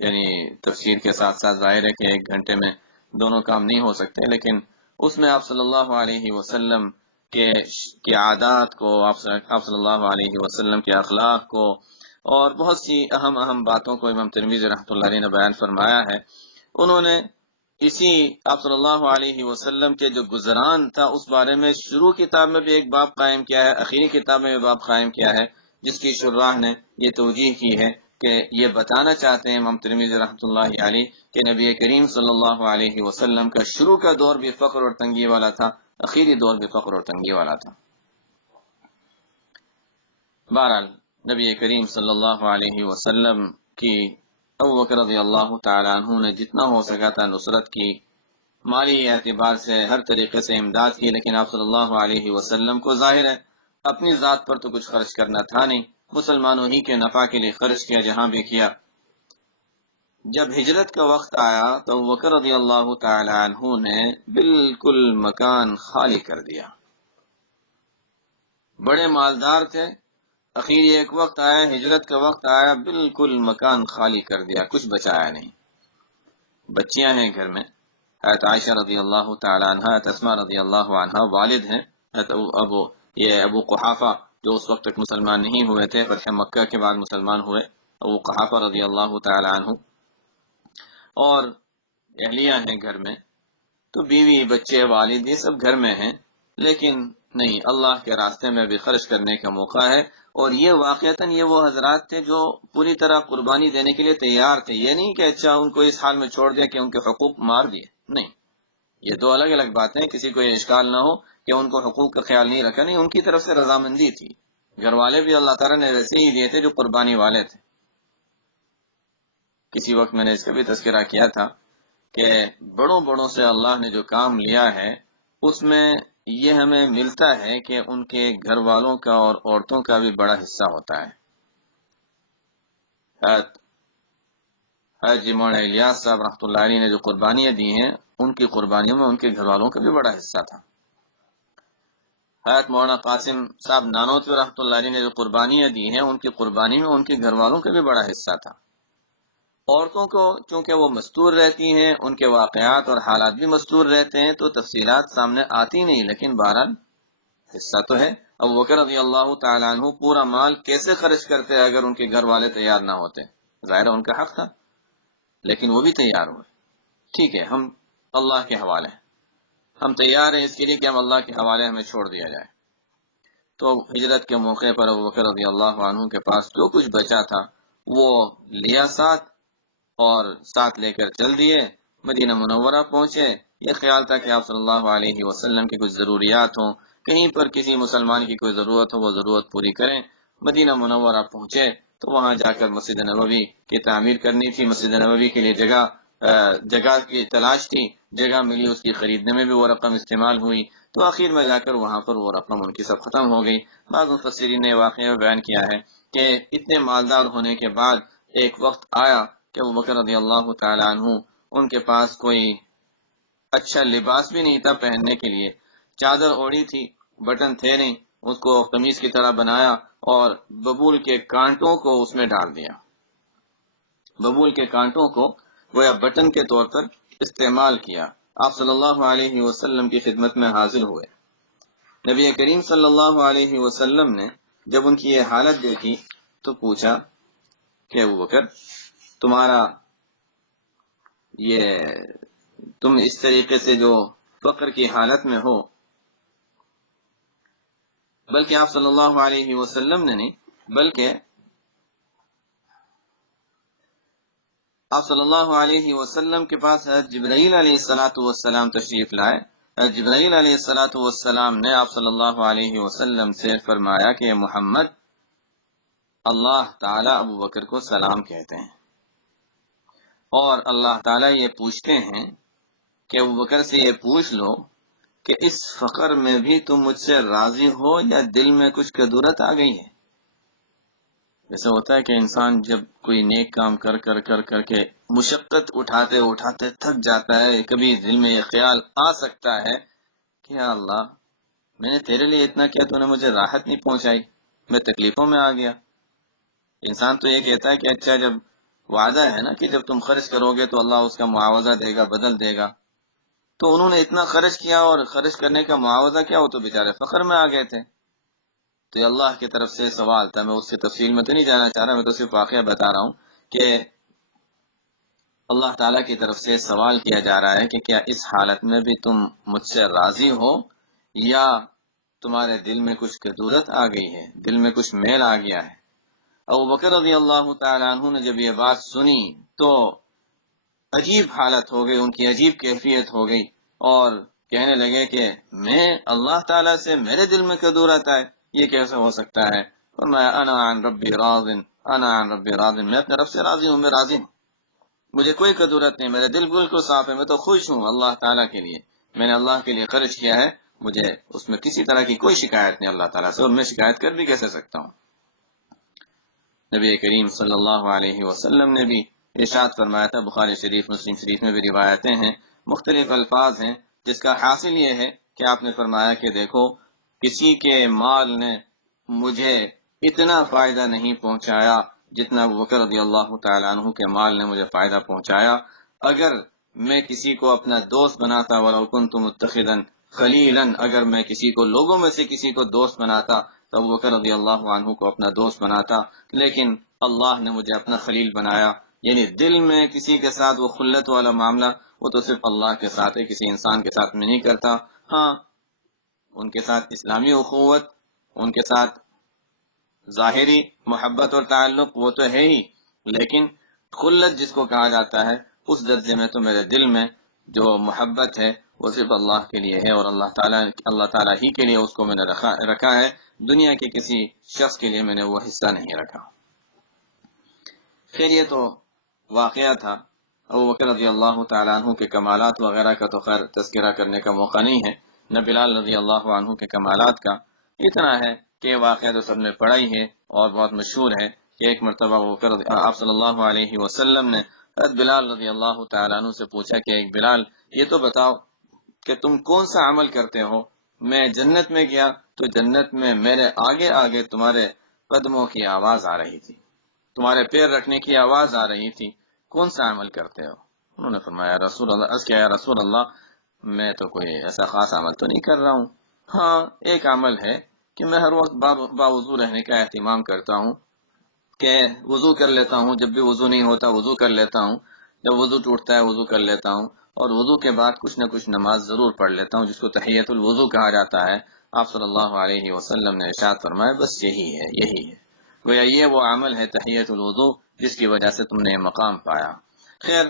یعنی تفسیر کے ساتھ ساتھ، ظاہر ہے کہ ایک گھنٹے میں دونوں کام نہیں ہو سکتے، لیکن اس میں آپ صلی اللہ علیہ وسلم کے عادات کو، آپ صلی اللہ علیہ وسلم کے اخلاق کو، اور بہت سی اہم باتوں کو امام ترمذی رحمۃ اللہ علیہ نے بیان فرمایا ہے۔ انہوں نے اسی آپ صلی اللہ علیہ وسلم کے جو گزران تھا اس بارے میں شروع کتاب میں بھی ایک باب قائم کیا ہے، آخری کتاب میں بھی باب قائم کیا ہے، جس کی شراح نے یہ توجیہ کی ہے کہ یہ بتانا چاہتے ہیں امام ترمذی رحمۃ اللہ علیہ کہ نبی کریم صلی اللہ علیہ وسلم کا شروع کا دور بھی فقر اور تنگی والا تھا، آخری دور بھی فقر اور تنگی والا تھا۔ بہرحال نبی کریم صلی اللہ علیہ وسلم کی ابو بکر رضی اللہ تعالیٰ عنہ نے جتنا ہو سکا تھا نصرت کی، مالی اعتبار سے ہر طریقے سے امداد کی، لیکن آپ صلی اللہ علیہ وسلم کو ظاہر ہے اپنی ذات پر تو کچھ خرچ کرنا تھا نہیں، مسلمانوں ہی کے نفع کے لیے خرچ کیا جہاں بھی کیا۔ جب ہجرت کا وقت آیا تو ابو بکر رضی اللہ تعالی عنہ نے بالکل مکان خالی کر دیا، بڑے مالدار تھے، اخیر ایک وقت آیا، ہجرت کا وقت آیا، بالکل مکان خالی کر دیا، کچھ بچایا نہیں۔ بچیاں ہیں گھر میں، حضرت عائشہ رضی اللہ تعالی عنہ، حضرت اسماء رضی اللہ عنہ، والد ہیں حضرت ابو قحافہ جو اس وقت تک مسلمان نہیں ہوئے تھے، فتح مکہ کے بعد مسلمان ہوئے، ابو قحافہ رضی اللہ تعالی عنہ، اور اہلیہ ہیں گھر میں، تو بیوی بچے والد یہ سب گھر میں ہیں، لیکن نہیں، اللہ کے راستے میں بھی خرچ کرنے کا موقع ہے۔ اور یہ واقعتاً یہ وہ حضرات تھے جو پوری طرح قربانی دینے کے لیے تیار تھے، یہ نہیں کہ اچھا ان کو اس حال میں چھوڑ دیا کہ ان کے حقوق مار دیے، نہیں، یہ دو الگ الگ باتیں، کسی کو یہ اشکال نہ ہو کہ ان کو حقوق کا خیال نہیں رکھا، نہیں، ان کی طرف سے رضامندی تھی، گھر والے بھی اللہ تعالیٰ نے ویسے ہی دیے تھے جو قربانی والے تھے۔ کسی وقت میں نے اس کا بھی تذکرہ کیا تھا کہ بڑوں بڑوں سے اللہ نے جو کام لیا ہے اس میں یہ ہمیں ملتا ہے کہ ان کے گھر والوں کا اور عورتوں کا بھی بڑا حصہ ہوتا ہے۔ حضرت مولانا الیاس صاحب رحمۃ اللہ علیہ نے جو قربانیاں دی ہیں، ان کی قربانیوں میں ان کے گھر والوں کا بھی بڑا حصہ تھا۔ حضرت مولانا قاسم صاحب نانوتوی رحمۃ اللہ علیہ نے جو قربانیاں دی ہیں، ان کی قربانی میں ان کے گھر والوں کا بھی بڑا حصہ تھا۔ عورتوں کو چونکہ وہ مستور رہتی ہیں، ان کے واقعات اور حالات بھی مستور رہتے ہیں، تو تفصیلات سامنے آتی نہیں، لیکن بہرحال حصہ تو ہے۔ ابو بکر رضی اللہ تعالیٰ عنہ پورا مال کیسے خرچ کرتے اگر ان کے گھر والے تیار نہ ہوتے؟ ظاہر ان کا حق تھا، لیکن وہ بھی تیار ہوئے۔ ٹھیک ہے، ہم اللہ کے حوالے ہیں، ہم تیار ہیں اس کے لیے کہ ہم اللہ کے حوالے ہمیں چھوڑ دیا جائے۔ تو ہجرت کے موقع پر ابو بکر رضی اللہ عنہ کے پاس جو کچھ بچا تھا وہ لیا ساتھ، اور ساتھ لے کر چل دیے، مدینہ منورہ پہنچے۔ یہ خیال تھا کہ آپ صلی اللہ علیہ وسلم کی کچھ ضروریات ہوں، کہیں پر کسی مسلمان کی کوئی ضرورت ہو وہ ضرورت پوری کریں۔ مدینہ منورہ پہنچے تو وہاں جا کر مسجد نبوی کی تعمیر کرنی تھی، مسجد نبوی کے لیے جگہ کی تلاش تھی، جگہ ملی، اس کی خریدنے میں بھی وہ رقم استعمال ہوئی، تو آخر میں جا کر وہاں پر وہ رقم ان کی سب ختم ہو گئی۔ بعض مفسرین نے واقعہ بیان کیا ہے کہ اتنے مالدار ہونے کے بعد ایک وقت آیا کہ ابو بکر رضی اللہ تعالی عنہ ان کے پاس کوئی اچھا لباس بھی نہیں تھا پہننے کے لیے، چادر اوڑی تھی، بٹن تھے نہیں، اس کو قمیص کی طرح بنایا اور ببول کے کانٹوں کو اس میں ڈال دیا، ببول کے کانٹوں کو گویا بٹن کے طور پر استعمال کیا۔ آپ صلی اللہ علیہ وسلم کی خدمت میں حاضر ہوئے، نبی کریم صلی اللہ علیہ وسلم نے جب ان کی یہ حالت دیکھی تو پوچھا کہ ابو بکر، تمہارا یہ تم اس طریقے سے جو فقر کی حالت میں ہو، بلکہ آپ صلی اللہ علیہ وسلم نے نہیں، بلکہ آپ صلی اللہ علیہ وسلم کے پاس حضرت جبرائیل علیہ السلام تشریف لائے۔ حضرت جبرائیل علیہ السلام نے آپ صلی اللہ علیہ وسلم سے فرمایا کہ محمد، اللہ تعالیٰ ابو بکر کو سلام کہتے ہیں، اور اللہ تعالیٰ یہ پوچھتے ہیں کہ ابو بکر سے یہ پوچھ لو کہ اس فقر میں بھی تم مجھ سے راضی ہو یا دل میں کچھ کدورت آ گئی ہے؟ جیسے ہوتا ہے کہ انسان جب کوئی نیک کام کر کے مشقت اٹھاتے اٹھاتے تھک جاتا ہے، کبھی دل میں یہ خیال آ سکتا ہے کہ یا اللہ، میں نے تیرے لیے اتنا کیا، تو نے مجھے راحت نہیں پہنچائی، میں تکلیفوں میں آ گیا۔ انسان تو یہ کہتا ہے کہ اچھا، جب وعدہ ہے نا کہ جب تم خرچ کرو گے تو اللہ اس کا معاوضہ دے گا، بدل دے گا، تو انہوں نے اتنا خرچ کیا اور خرچ کرنے کا معاوضہ کیا، وہ تو بیچارے فخر میں آ گئے تھے۔ تو یہ اللہ کی طرف سے سوال تھا، میں اس کی تفصیل میں تو نہیں جانا چاہ رہا، میں تو صرف واقعہ بتا رہا ہوں کہ اللہ تعالیٰ کی طرف سے سوال کیا جا رہا ہے کہ کیا اس حالت میں بھی تم مجھ سے راضی ہو یا تمہارے دل میں کچھ کدورت آ گئی ہے، دل میں کچھ میل آ گیا ہے۔ ابو بکر رضی اللہ تعالیٰ عنہ نے جب یہ بات سنی تو عجیب حالت ہو گئی، ان کی عجیب کیفیت ہو گئی، اور کہنے لگے کہ میں اللہ تعالیٰ سے میرے دل میں کدورت آئے، یہ کیسے ہو سکتا ہے؟ فرمایا انا عن ربی راض، انا عن ربی راض، میں اپنے رب سے راضی ہوں، میں راضی ہوں، مجھے کوئی کدورت نہیں، میرے دل بالکل صاف ہے، میں تو خوش ہوں اللہ تعالیٰ کے لیے، میں نے اللہ کے لیے خرچ کیا ہے، مجھے اس میں کسی طرح کی کوئی شکایت نہیں اللہ تعالیٰ سے، اور میں شکایت کر بھی کیسے سکتا ہوں۔ نبی کریم صلی اللہ علیہ وسلم نے بھی ارشاد فرمایا تھا، بخاری شریف مسلم شریف میں بھی روایتیں ہیں، مختلف الفاظ ہیں، جس کا حاصل یہ ہے کہ آپ نے فرمایا کہ دیکھو کسی کے مال نے مجھے اتنا فائدہ نہیں پہنچایا جتنا ابو بکر رضی اللہ تعالیٰ عنہ کے مال نے مجھے فائدہ پہنچایا۔ اگر میں کسی کو اپنا دوست بناتا، وَلَوْ كُنْتُ مُتَّخِذًا خَلِيلًا، اگر میں کسی کو لوگوں میں سے کسی کو دوست بناتا تو ابو بکر رضی اللہ عنہ کو اپنا دوست بناتا، لیکن اللہ نے مجھے اپنا خلیل بنایا، یعنی دل میں کسی کے ساتھ وہ خلت والا معاملہ وہ تو صرف اللہ کے ساتھ ہے، کسی انسان کے ساتھ میں نہیں کرتا۔ ہاں، ان کے ساتھ اسلامی اخوت، ان کے ساتھ ظاہری محبت اور تعلق وہ تو ہے ہی، لیکن خلت جس کو کہا جاتا ہے اس درجے میں تو میرے دل میں جو محبت ہے وہ صرف اللہ کے لیے ہے، اور اللہ تعالیٰ ہی کے لیے اس کو میں نے رکھا ہے، دنیا کے کسی شخص کے لیے میں نے وہ حصہ نہیں رکھا۔ خیر یہ تو واقعہ تھا، ابو بکر رضی اللہ تعالیٰ عنہ کے کمالات وغیرہ کا تو خیر تذکرہ کرنے کا موقع نہیں ہے، نہ بلال رضی اللہ عنہ کے کمالات کا۔ اتنا ہے کہ واقعہ تو سب نے پڑھا ہی ہے اور بہت مشہور ہے کہ ایک مرتبہ آپ صلی اللہ علیہ وسلم نے حضرت بلال رضی اللہ تعالیٰ عنہ سے پوچھا کہ ایک بلال یہ تو بتاؤ کہ تم کون سا عمل کرتے ہو؟ میں جنت میں گیا تو جنت میں میرے آگے آگے تمہارے قدموں کی آواز آ رہی تھی، تمہارے پیر رکھنے کی آواز آ رہی تھی، کون سا عمل کرتے ہو؟ انہوں نے فرمایا رسول اللہ، یا رسول اللہ میں تو کوئی ایسا خاص عمل تو نہیں کر رہا ہوں، ہاں ایک عمل ہے کہ میں ہر وقت باوضو رہنے کا اہتمام کرتا ہوں، کہ وضو کر لیتا ہوں، جب بھی وضو نہیں ہوتا وضو کر لیتا ہوں، جب وضو ٹوٹتا ہے وضو کر لیتا ہوں، اور وضو کے بعد کچھ نہ کچھ نماز ضرور پڑھ لیتا ہوں جس کو تحیۃ الوضو کہا جاتا ہے۔ آپ صلی اللہ علیہ وسلم نے ارشاد فرمایا بس یہی ہے گویا یہ وہ عمل ہے تحیۃ الوضو جس کی وجہ سے تم نے یہ مقام پایا۔ خیر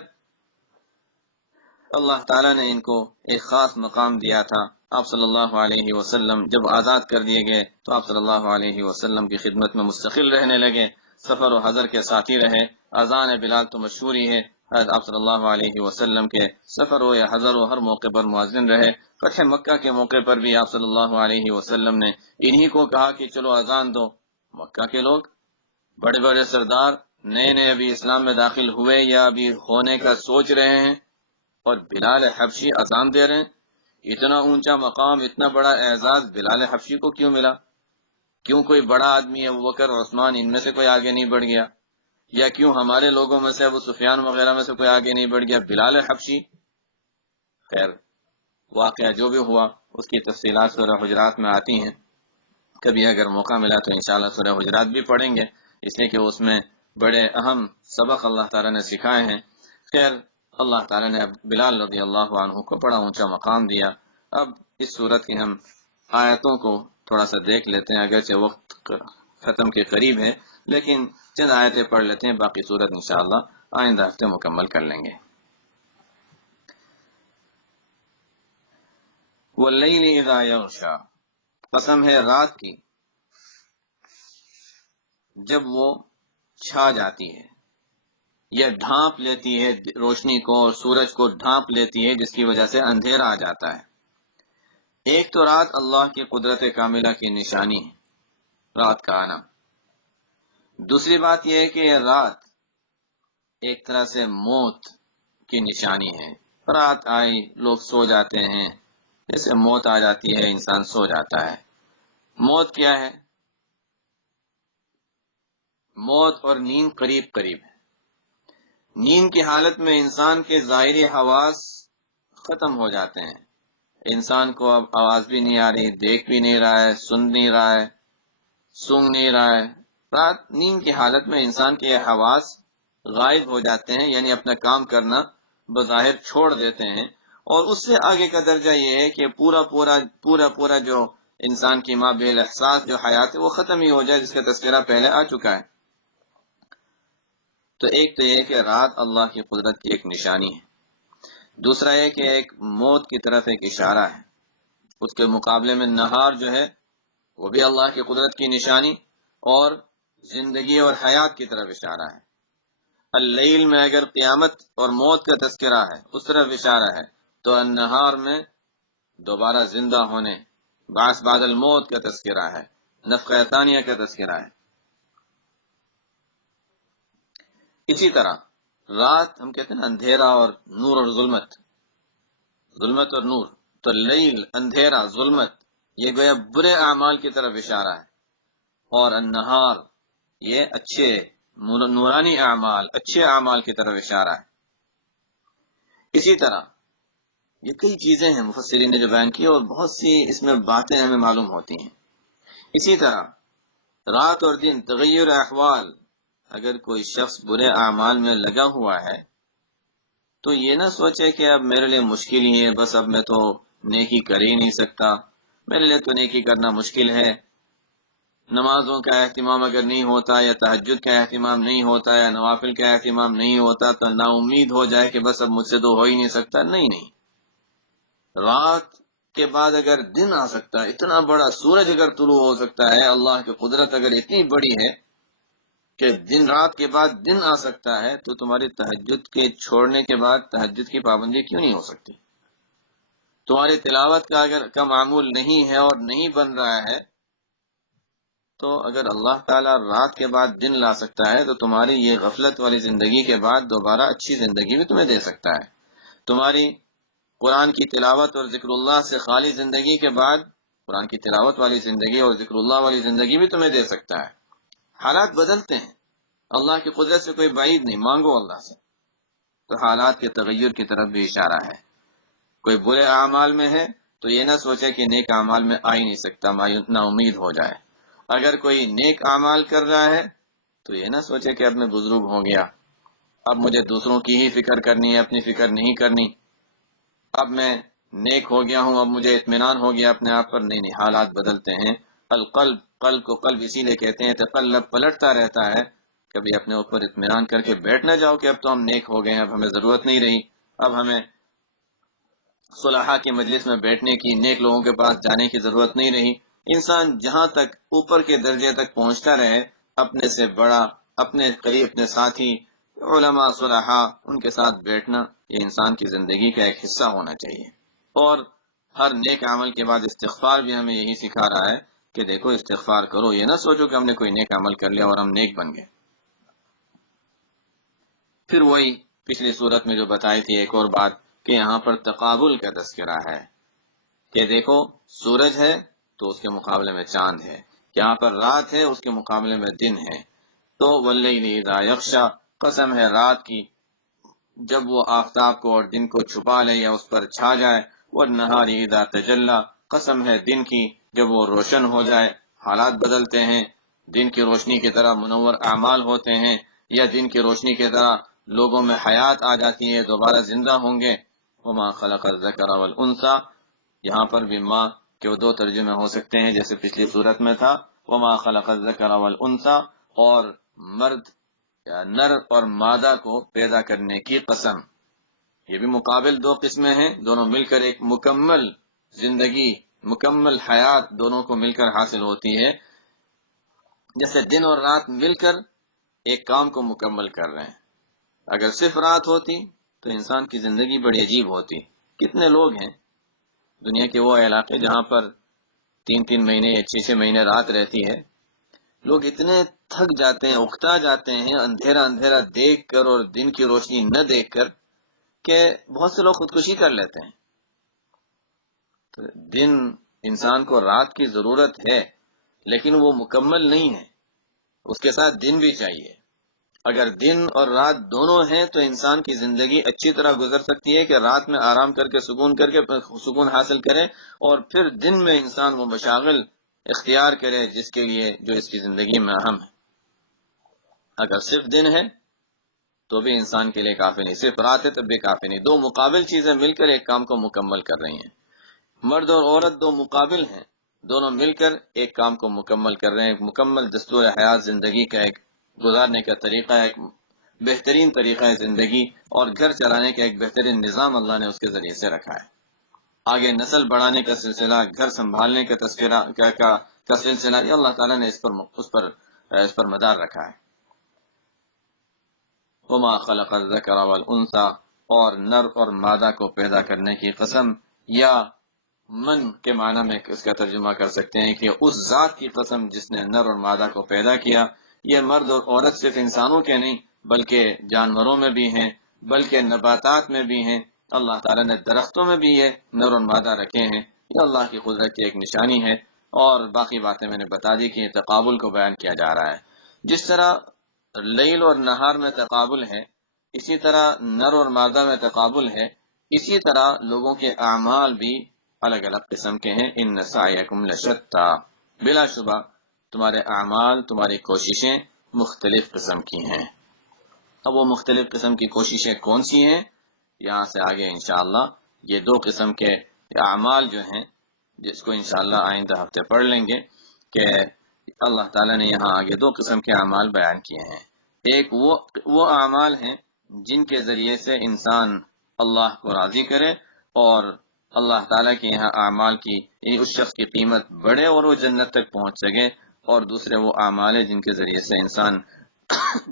اللہ تعالیٰ نے ان کو ایک خاص مقام دیا تھا۔ آپ صلی اللہ علیہ وسلم جب آزاد کر دیے گئے تو آپ صلی اللہ علیہ وسلم کی خدمت میں مستقل رہنے لگے، سفر و حضر کے ساتھی رہے۔ اذان بلال تو مشہور ہی ہے، آپ صلی اللہ علیہ وسلم کے سفر ہو یا حضر ہو ہر موقع پر مؤذن رہے۔ فتح مکہ کے موقع پر بھی آپ صلی اللہ علیہ وسلم نے انہی کو کہا کہ چلو اذان دو۔ مکہ کے لوگ بڑے بڑے سردار نئے نئے ابھی اسلام میں داخل ہوئے یا ابھی ہونے کا سوچ رہے ہیں، اور بلال حبشی اذان دے رہے ہیں۔ اتنا اونچا مقام، اتنا بڑا اعزاز بلال حبشی کو کیوں ملا؟ کیوں کوئی بڑا آدمی ابو بکر عثمان ان میں سے کوئی آگے نہیں بڑھ گیا؟ یا کیوں ہمارے لوگوں میں سے ابو سفیان وغیرہ میں سے کوئی آگے نہیں بڑھ گیا؟ بلال حبشی۔ خیر واقعہ جو بھی ہوا اس کی تفصیلات سورہ حجرات میں آتی ہیں، کبھی اگر موقع ملا تو انشاءاللہ سورہ حجرات بھی پڑھیں گے، اس لیے کہ اس میں بڑے اہم سبق اللہ تعالیٰ نے سکھائے ہیں۔ خیر اللہ تعالیٰ نے اب بلال رضی اللہ عنہ کو بڑا اونچا مقام دیا۔ اب اس صورت کی ہم آیتوں کو تھوڑا سا دیکھ لیتے ہیں، اگرچہ وقت ختم کے قریب ہے لیکن چند آیتیں پڑھ لیتے ہیں، باقی صورت انشاءاللہ آئندہ ہفتے مکمل کر لیں گے۔ واللیل اذا یغشا، قسم ہے رات کی جب وہ چھا جاتی ہے، یہ ڈھانپ لیتی ہے روشنی کو اور سورج کو ڈھانپ لیتی ہے، جس کی وجہ سے اندھیرا آ جاتا ہے۔ ایک تو رات اللہ کی قدرت کاملہ کی نشانی ہے، رات کا آنا۔ دوسری بات یہ ہے کہ یہ رات ایک طرح سے موت کی نشانی ہے۔ رات آئی لوگ سو جاتے ہیں، جیسے موت آ جاتی ہے انسان سو جاتا ہے۔ موت کیا ہے؟ موت اور نیند قریب قریب ہے۔ نیند کی حالت میں انسان کے ظاہری حواس ختم ہو جاتے ہیں، انسان کو اب آواز بھی نہیں آ رہی، دیکھ بھی نہیں رہا ہے، سن نہیں رہا ہے، سونگ نہیں رہا ہے۔ رات نیند کی حالت میں انسان کے حواس غائب ہو جاتے ہیں، یعنی اپنا کام کرنا بظاہر چھوڑ دیتے ہیں، اور اس سے آگے کا درجہ یہ ہے کہ پورا جو انسان کی ماں بے احساس جو حیات ہے وہ ختم ہی ہو جائے، جس کا تذکرہ پہلے آ چکا ہے۔ تو ایک تو یہ کہ رات اللہ کی قدرت کی ایک نشانی ہے، دوسرا یہ کہ ایک موت کی طرف ایک اشارہ ہے، اس کے مقابلے میں نہار جو ہے وہ بھی اللہ کی قدرت کی نشانی اور زندگی اور حیات کی طرف اشارہ ہے۔ اللیل میں اگر قیامت اور موت کا تذکرہ ہے، اس طرف اشارہ ہے، تو النہار میں دوبارہ زندہ ہونے، بعث بعد الموت کا تذکرہ ہے، نفخہ ثانیہ کا تذکرہ ہے۔ اسی طرح رات ہم کہتے ہیں اندھیرا اور نور اور ظلمت، ظلمت اور نور، تو لیل اندھیرا ظلمت یہ گویا برے اعمال کی طرف اشارہ ہے، اور النہار یہ اچھے نورانی اعمال، اچھے اعمال کی طرف اشارہ ہے۔ اسی طرح یہ کئی چیزیں ہیں مفسرین نے جو بیان کی، اور بہت سی اس میں باتیں ہمیں معلوم ہوتی ہیں۔ اسی طرح رات اور دن تغیر احوال، اگر کوئی شخص برے اعمال میں لگا ہوا ہے تو یہ نہ سوچے کہ اب میرے لیے مشکل ہی ہے، بس اب میں تو نیکی کر ہی نہیں سکتا، میرے لیے تو نیکی کرنا مشکل ہے، نمازوں کا اہتمام اگر نہیں ہوتا، یا تہجد کا اہتمام نہیں ہوتا، یا نوافل کا اہتمام نہیں ہوتا، تو نا امید ہو جائے کہ بس اب مجھ سے تو ہو ہی نہیں سکتا۔ نہیں نہیں، رات کے بعد اگر دن آ سکتا ہے، اتنا بڑا سورج اگر طلوع ہو سکتا ہے، اللہ کی قدرت اگر اتنی بڑی ہے کہ دن رات کے بعد دن آ سکتا ہے، تو تمہاری تہجد کے چھوڑنے کے بعد تہجد کی پابندی کیوں نہیں ہو سکتی؟ تمہاری تلاوت کا معمول نہیں ہے اور نہیں بن رہا ہے، تو اگر اللہ تعالیٰ رات کے بعد دن لا سکتا ہے تو تمہاری یہ غفلت والی زندگی کے بعد دوبارہ اچھی زندگی بھی تمہیں دے سکتا ہے۔ تمہاری قرآن کی تلاوت اور ذکر اللہ سے خالی زندگی کے بعد قرآن کی تلاوت والی زندگی اور ذکر اللہ والی زندگی بھی تمہیں دے سکتا ہے۔ حالات بدلتے ہیں، اللہ کی قدرت سے کوئی بعید نہیں، مانگو اللہ سے۔ تو حالات کے تغیر کی طرف بھی اشارہ ہے۔ کوئی برے اعمال میں ہے تو یہ نہ سوچے کہ نیک اعمال میں آ ہی نہیں سکتا، نا امید ہو جائے۔ اگر کوئی نیک اعمال کر رہا ہے تو یہ نہ سوچے کہ اب میں بزرگ ہو گیا، اب مجھے دوسروں کی ہی فکر کرنی ہے، اپنی فکر نہیں کرنی، اب میں نیک ہو گیا ہوں، اب مجھے اطمینان ہو گیا اپنے آپ پر۔ نہیں نہیں، حالات بدلتے ہیں۔ القلب، قلب کو قلب اسی لیے کہتے ہیں تقلب، پلٹتا رہتا ہے۔ کبھی اپنے اوپر اطمینان کر کے بیٹھ نہ جاؤ کہ اب تو ہم نیک ہو گئے ہیں، اب ہمیں ضرورت نہیں رہی، اب ہمیں صلحاء کی مجلس میں بیٹھنے کی، نیک لوگوں کے پاس جانے کی ضرورت نہیں رہی۔ انسان جہاں تک اوپر کے درجے تک پہنچتا رہے، اپنے سے بڑا، اپنے قریب، اپنے ساتھی، علماء صلحاء، ان کے ساتھ بیٹھنا یہ انسان کی زندگی کا ایک حصہ ہونا چاہیے۔ اور ہر نیک عمل کے بعد استغفار بھی ہمیں یہی سکھا رہا ہے کہ دیکھو استغفار کرو، یہ نہ سوچو کہ ہم نے کوئی نیک عمل کر لیا اور ہم نیک بن گئے۔ پھر وہی پچھلی صورت میں جو بتائی تھی ایک اور بات، کہ یہاں پر تقابل کا تذکرہ ہے، کہ دیکھو سورج ہے تو اس کے مقابلے میں چاند ہے، یہاں پر رات ہے اس کے مقابلے میں دن ہے۔ تو واللیل اذا یغشا، قسم ہے رات کی جب وہ آفتاب کو اور دن کو چھپا لے یا اس پر چھا جائے، والنہار اذا تجلی، قسم ہے دن کی جب وہ روشن ہو جائے۔ حالات بدلتے ہیں، دن کی روشنی کی طرح منور اعمال ہوتے ہیں، یا دن کی روشنی کی طرح لوگوں میں حیات آ جاتی ہے، دوبارہ زندہ ہوں گے۔ وما خلق الذکر والانثی، یہاں پر بھی ماں کے وہ دو ترجمے ہو سکتے ہیں جیسے پچھلی صورت میں تھا، وما خلق الذکر والانثی، اور مرد یا نر اور مادہ کو پیدا کرنے کی قسم۔ یہ بھی مقابل دو قسمیں ہیں، دونوں مل کر ایک مکمل زندگی، مکمل حیات دونوں کو مل کر حاصل ہوتی ہے، جیسے دن اور رات مل کر ایک کام کو مکمل کر رہے ہیں۔ اگر صرف رات ہوتی تو انسان کی زندگی بڑی عجیب ہوتی۔ کتنے لوگ ہیں دنیا کے وہ علاقے جہاں پر 3 مہینے یا 6 مہینے رات رہتی ہے، لوگ اتنے تھک جاتے ہیں، اکتا جاتے ہیں اندھیرا اندھیرا دیکھ کر اور دن کی روشنی نہ دیکھ کر، کہ بہت سے لوگ خودکشی کر لیتے ہیں۔ تو دن، انسان کو رات کی ضرورت ہے لیکن وہ مکمل نہیں ہے، اس کے ساتھ دن بھی چاہیے۔ اگر دن اور رات دونوں ہیں تو انسان کی زندگی اچھی طرح گزر سکتی ہے، کہ رات میں آرام کر کے سکون حاصل کرے، اور پھر دن میں انسان وہ مشاغل اختیار کرے جس کے لیے جو اس کی زندگی میں اہم ہے۔ اگر صرف دن ہے تو بھی انسان کے لیے کافی نہیں، صرف رات ہے تب بھی کافی نہیں، دو مقابل چیزیں مل کر ایک کام کو مکمل کر رہی ہیں۔ مرد اور عورت دو مقابل ہیں، دونوں مل کر ایک کام کو مکمل کر رہے ہیں، ایک مکمل دستور حیات زندگی کا ایک گزارنے کا طریقہ، ایک بہترین طریقہ ہے زندگی اور گھر چلانے کا ایک بہترین نظام اللہ نے اس کے ذریعے سے رکھا ہے۔ آگے نسل بڑھانے کا سلسلہ، گھر سنبھالنے کا تذکرہ کا سلسلہ، یہ اللہ تعالیٰ نے اس پر مدار رکھا ہے۔ وما خلق الذکر والانثى، اور نر اور مادہ کو پیدا کرنے کی قسم، یا من کے معنی میں اس کا ترجمہ کر سکتے ہیں کہ اس ذات کی قسم جس نے نر اور مادہ کو پیدا کیا۔ یہ مرد اور عورت صرف انسانوں کے نہیں بلکہ جانوروں میں بھی ہیں، بلکہ نباتات میں بھی ہیں۔ اللہ تعالیٰ نے درختوں میں بھی یہ نر اور مادہ رکھے ہیں، یہ اللہ کی قدرت کی ایک نشانی ہے۔ اور باقی باتیں میں نے بتا دی کہ تقابل کو بیان کیا جا رہا ہے۔ جس طرح لیل اور نہار میں تقابل ہے، اسی طرح نر اور مادہ میں تقابل ہے، اسی طرح لوگوں کے اعمال بھی الگ الگ قسم کے ہیں۔ ان سعیکم لشتی، بلا شبہ تمہارے اعمال، تمہاری کوششیں مختلف قسم کی ہیں۔ اب وہ مختلف قسم کی کوششیں کون سی ہیں، یہاں سے آگے انشاءاللہ یہ دو قسم کے اعمال جو ہیں، جس کو انشاءاللہ آئندہ ہفتے پڑھ لیں گے، کہ اللہ تعالیٰ نے یہاں آگے دو قسم کے اعمال بیان کیے ہیں۔ ایک وہ اعمال ہیں جن کے ذریعے سے انسان اللہ کو راضی کرے اور اللہ تعالیٰ کے یہاں اعمال کی اس شخص کی قیمت بڑھے اور وہ جنت تک پہنچ سکے، اور دوسرے وہ اعمال ہیں جن کے ذریعے سے انسان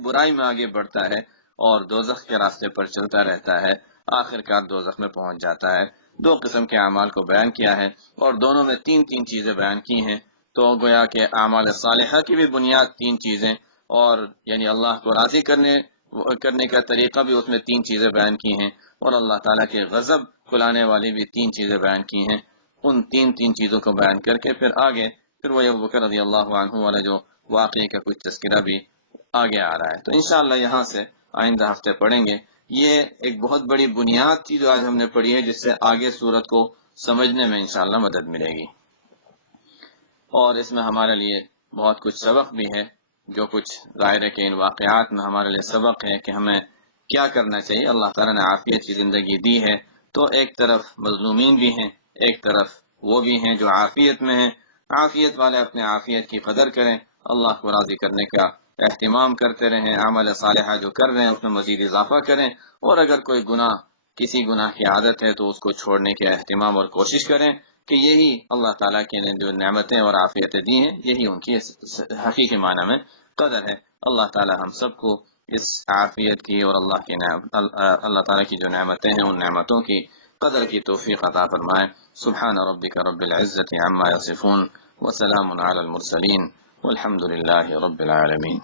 برائی میں آگے بڑھتا ہے اور دوزخ کے راستے پر چلتا رہتا ہے، آخر کار دوزخ میں پہنچ جاتا ہے۔ دو قسم کے اعمال کو بیان کیا ہے اور دونوں میں تین چیزیں بیان کی ہیں۔ تو گویا کہ اعمال صالحہ کی بھی بنیاد تین چیزیں، اور یعنی اللہ کو راضی کرنے کا طریقہ بھی اس میں تین چیزیں بیان کی ہیں، اور اللہ تعالیٰ کے غضب کھلانے والی بھی تین چیزیں بیان کی ہیں۔ ان تین چیزوں کو بیان کر کے پھر وہ ابو بکر رضی اللہ عنہ والا جو واقعے کا کچھ تذکرہ بھی آگے آ رہا ہے۔ تو انشاءاللہ یہاں سے آئندہ ہفتے پڑھیں گے۔ یہ ایک بہت بڑی بنیاد تھی جو آج ہم نے پڑھی ہے، جس سے آگے سورت کو سمجھنے میں انشاءاللہ مدد ملے گی، اور اس میں ہمارے لیے بہت کچھ سبق بھی ہے۔ جو کچھ ظاہر ہے کہ ان واقعات میں ہمارے لیے سبق ہے کہ ہمیں کیا کرنا چاہیے۔ اللہ تعالیٰ نے عافیت کی زندگی دی ہے، تو ایک طرف مظلومین بھی ہیں، ایک طرف وہ بھی ہیں جو عافیت میں ہیں۔ عافیت والے اپنے عافیت کی قدر کریں، اللہ کو راضی کرنے کا اہتمام کرتے رہیں، عمل صالحہ جو کر رہے ہیں اس میں مزید اضافہ کریں، اور اگر کوئی کسی گناہ کی عادت ہے تو اس کو چھوڑنے کے اہتمام اور کوشش کریں، کہ یہی اللہ تعالیٰ کے نے جو نعمتیں اور عافیتیں دی ہیں یہی ان کی حقیقی معنی میں قدر ہے۔ اللہ تعالیٰ ہم سب کو اس عافیت کی اور اللہ تعالیٰ کی جو نعمتیں ہیں ان نعمتوں کی قدر کی توفیق عطا فرمائے۔ سبحان ربک رب العزت عما یصفون وسلام علی المرسلین والحمد للہ رب العالمین۔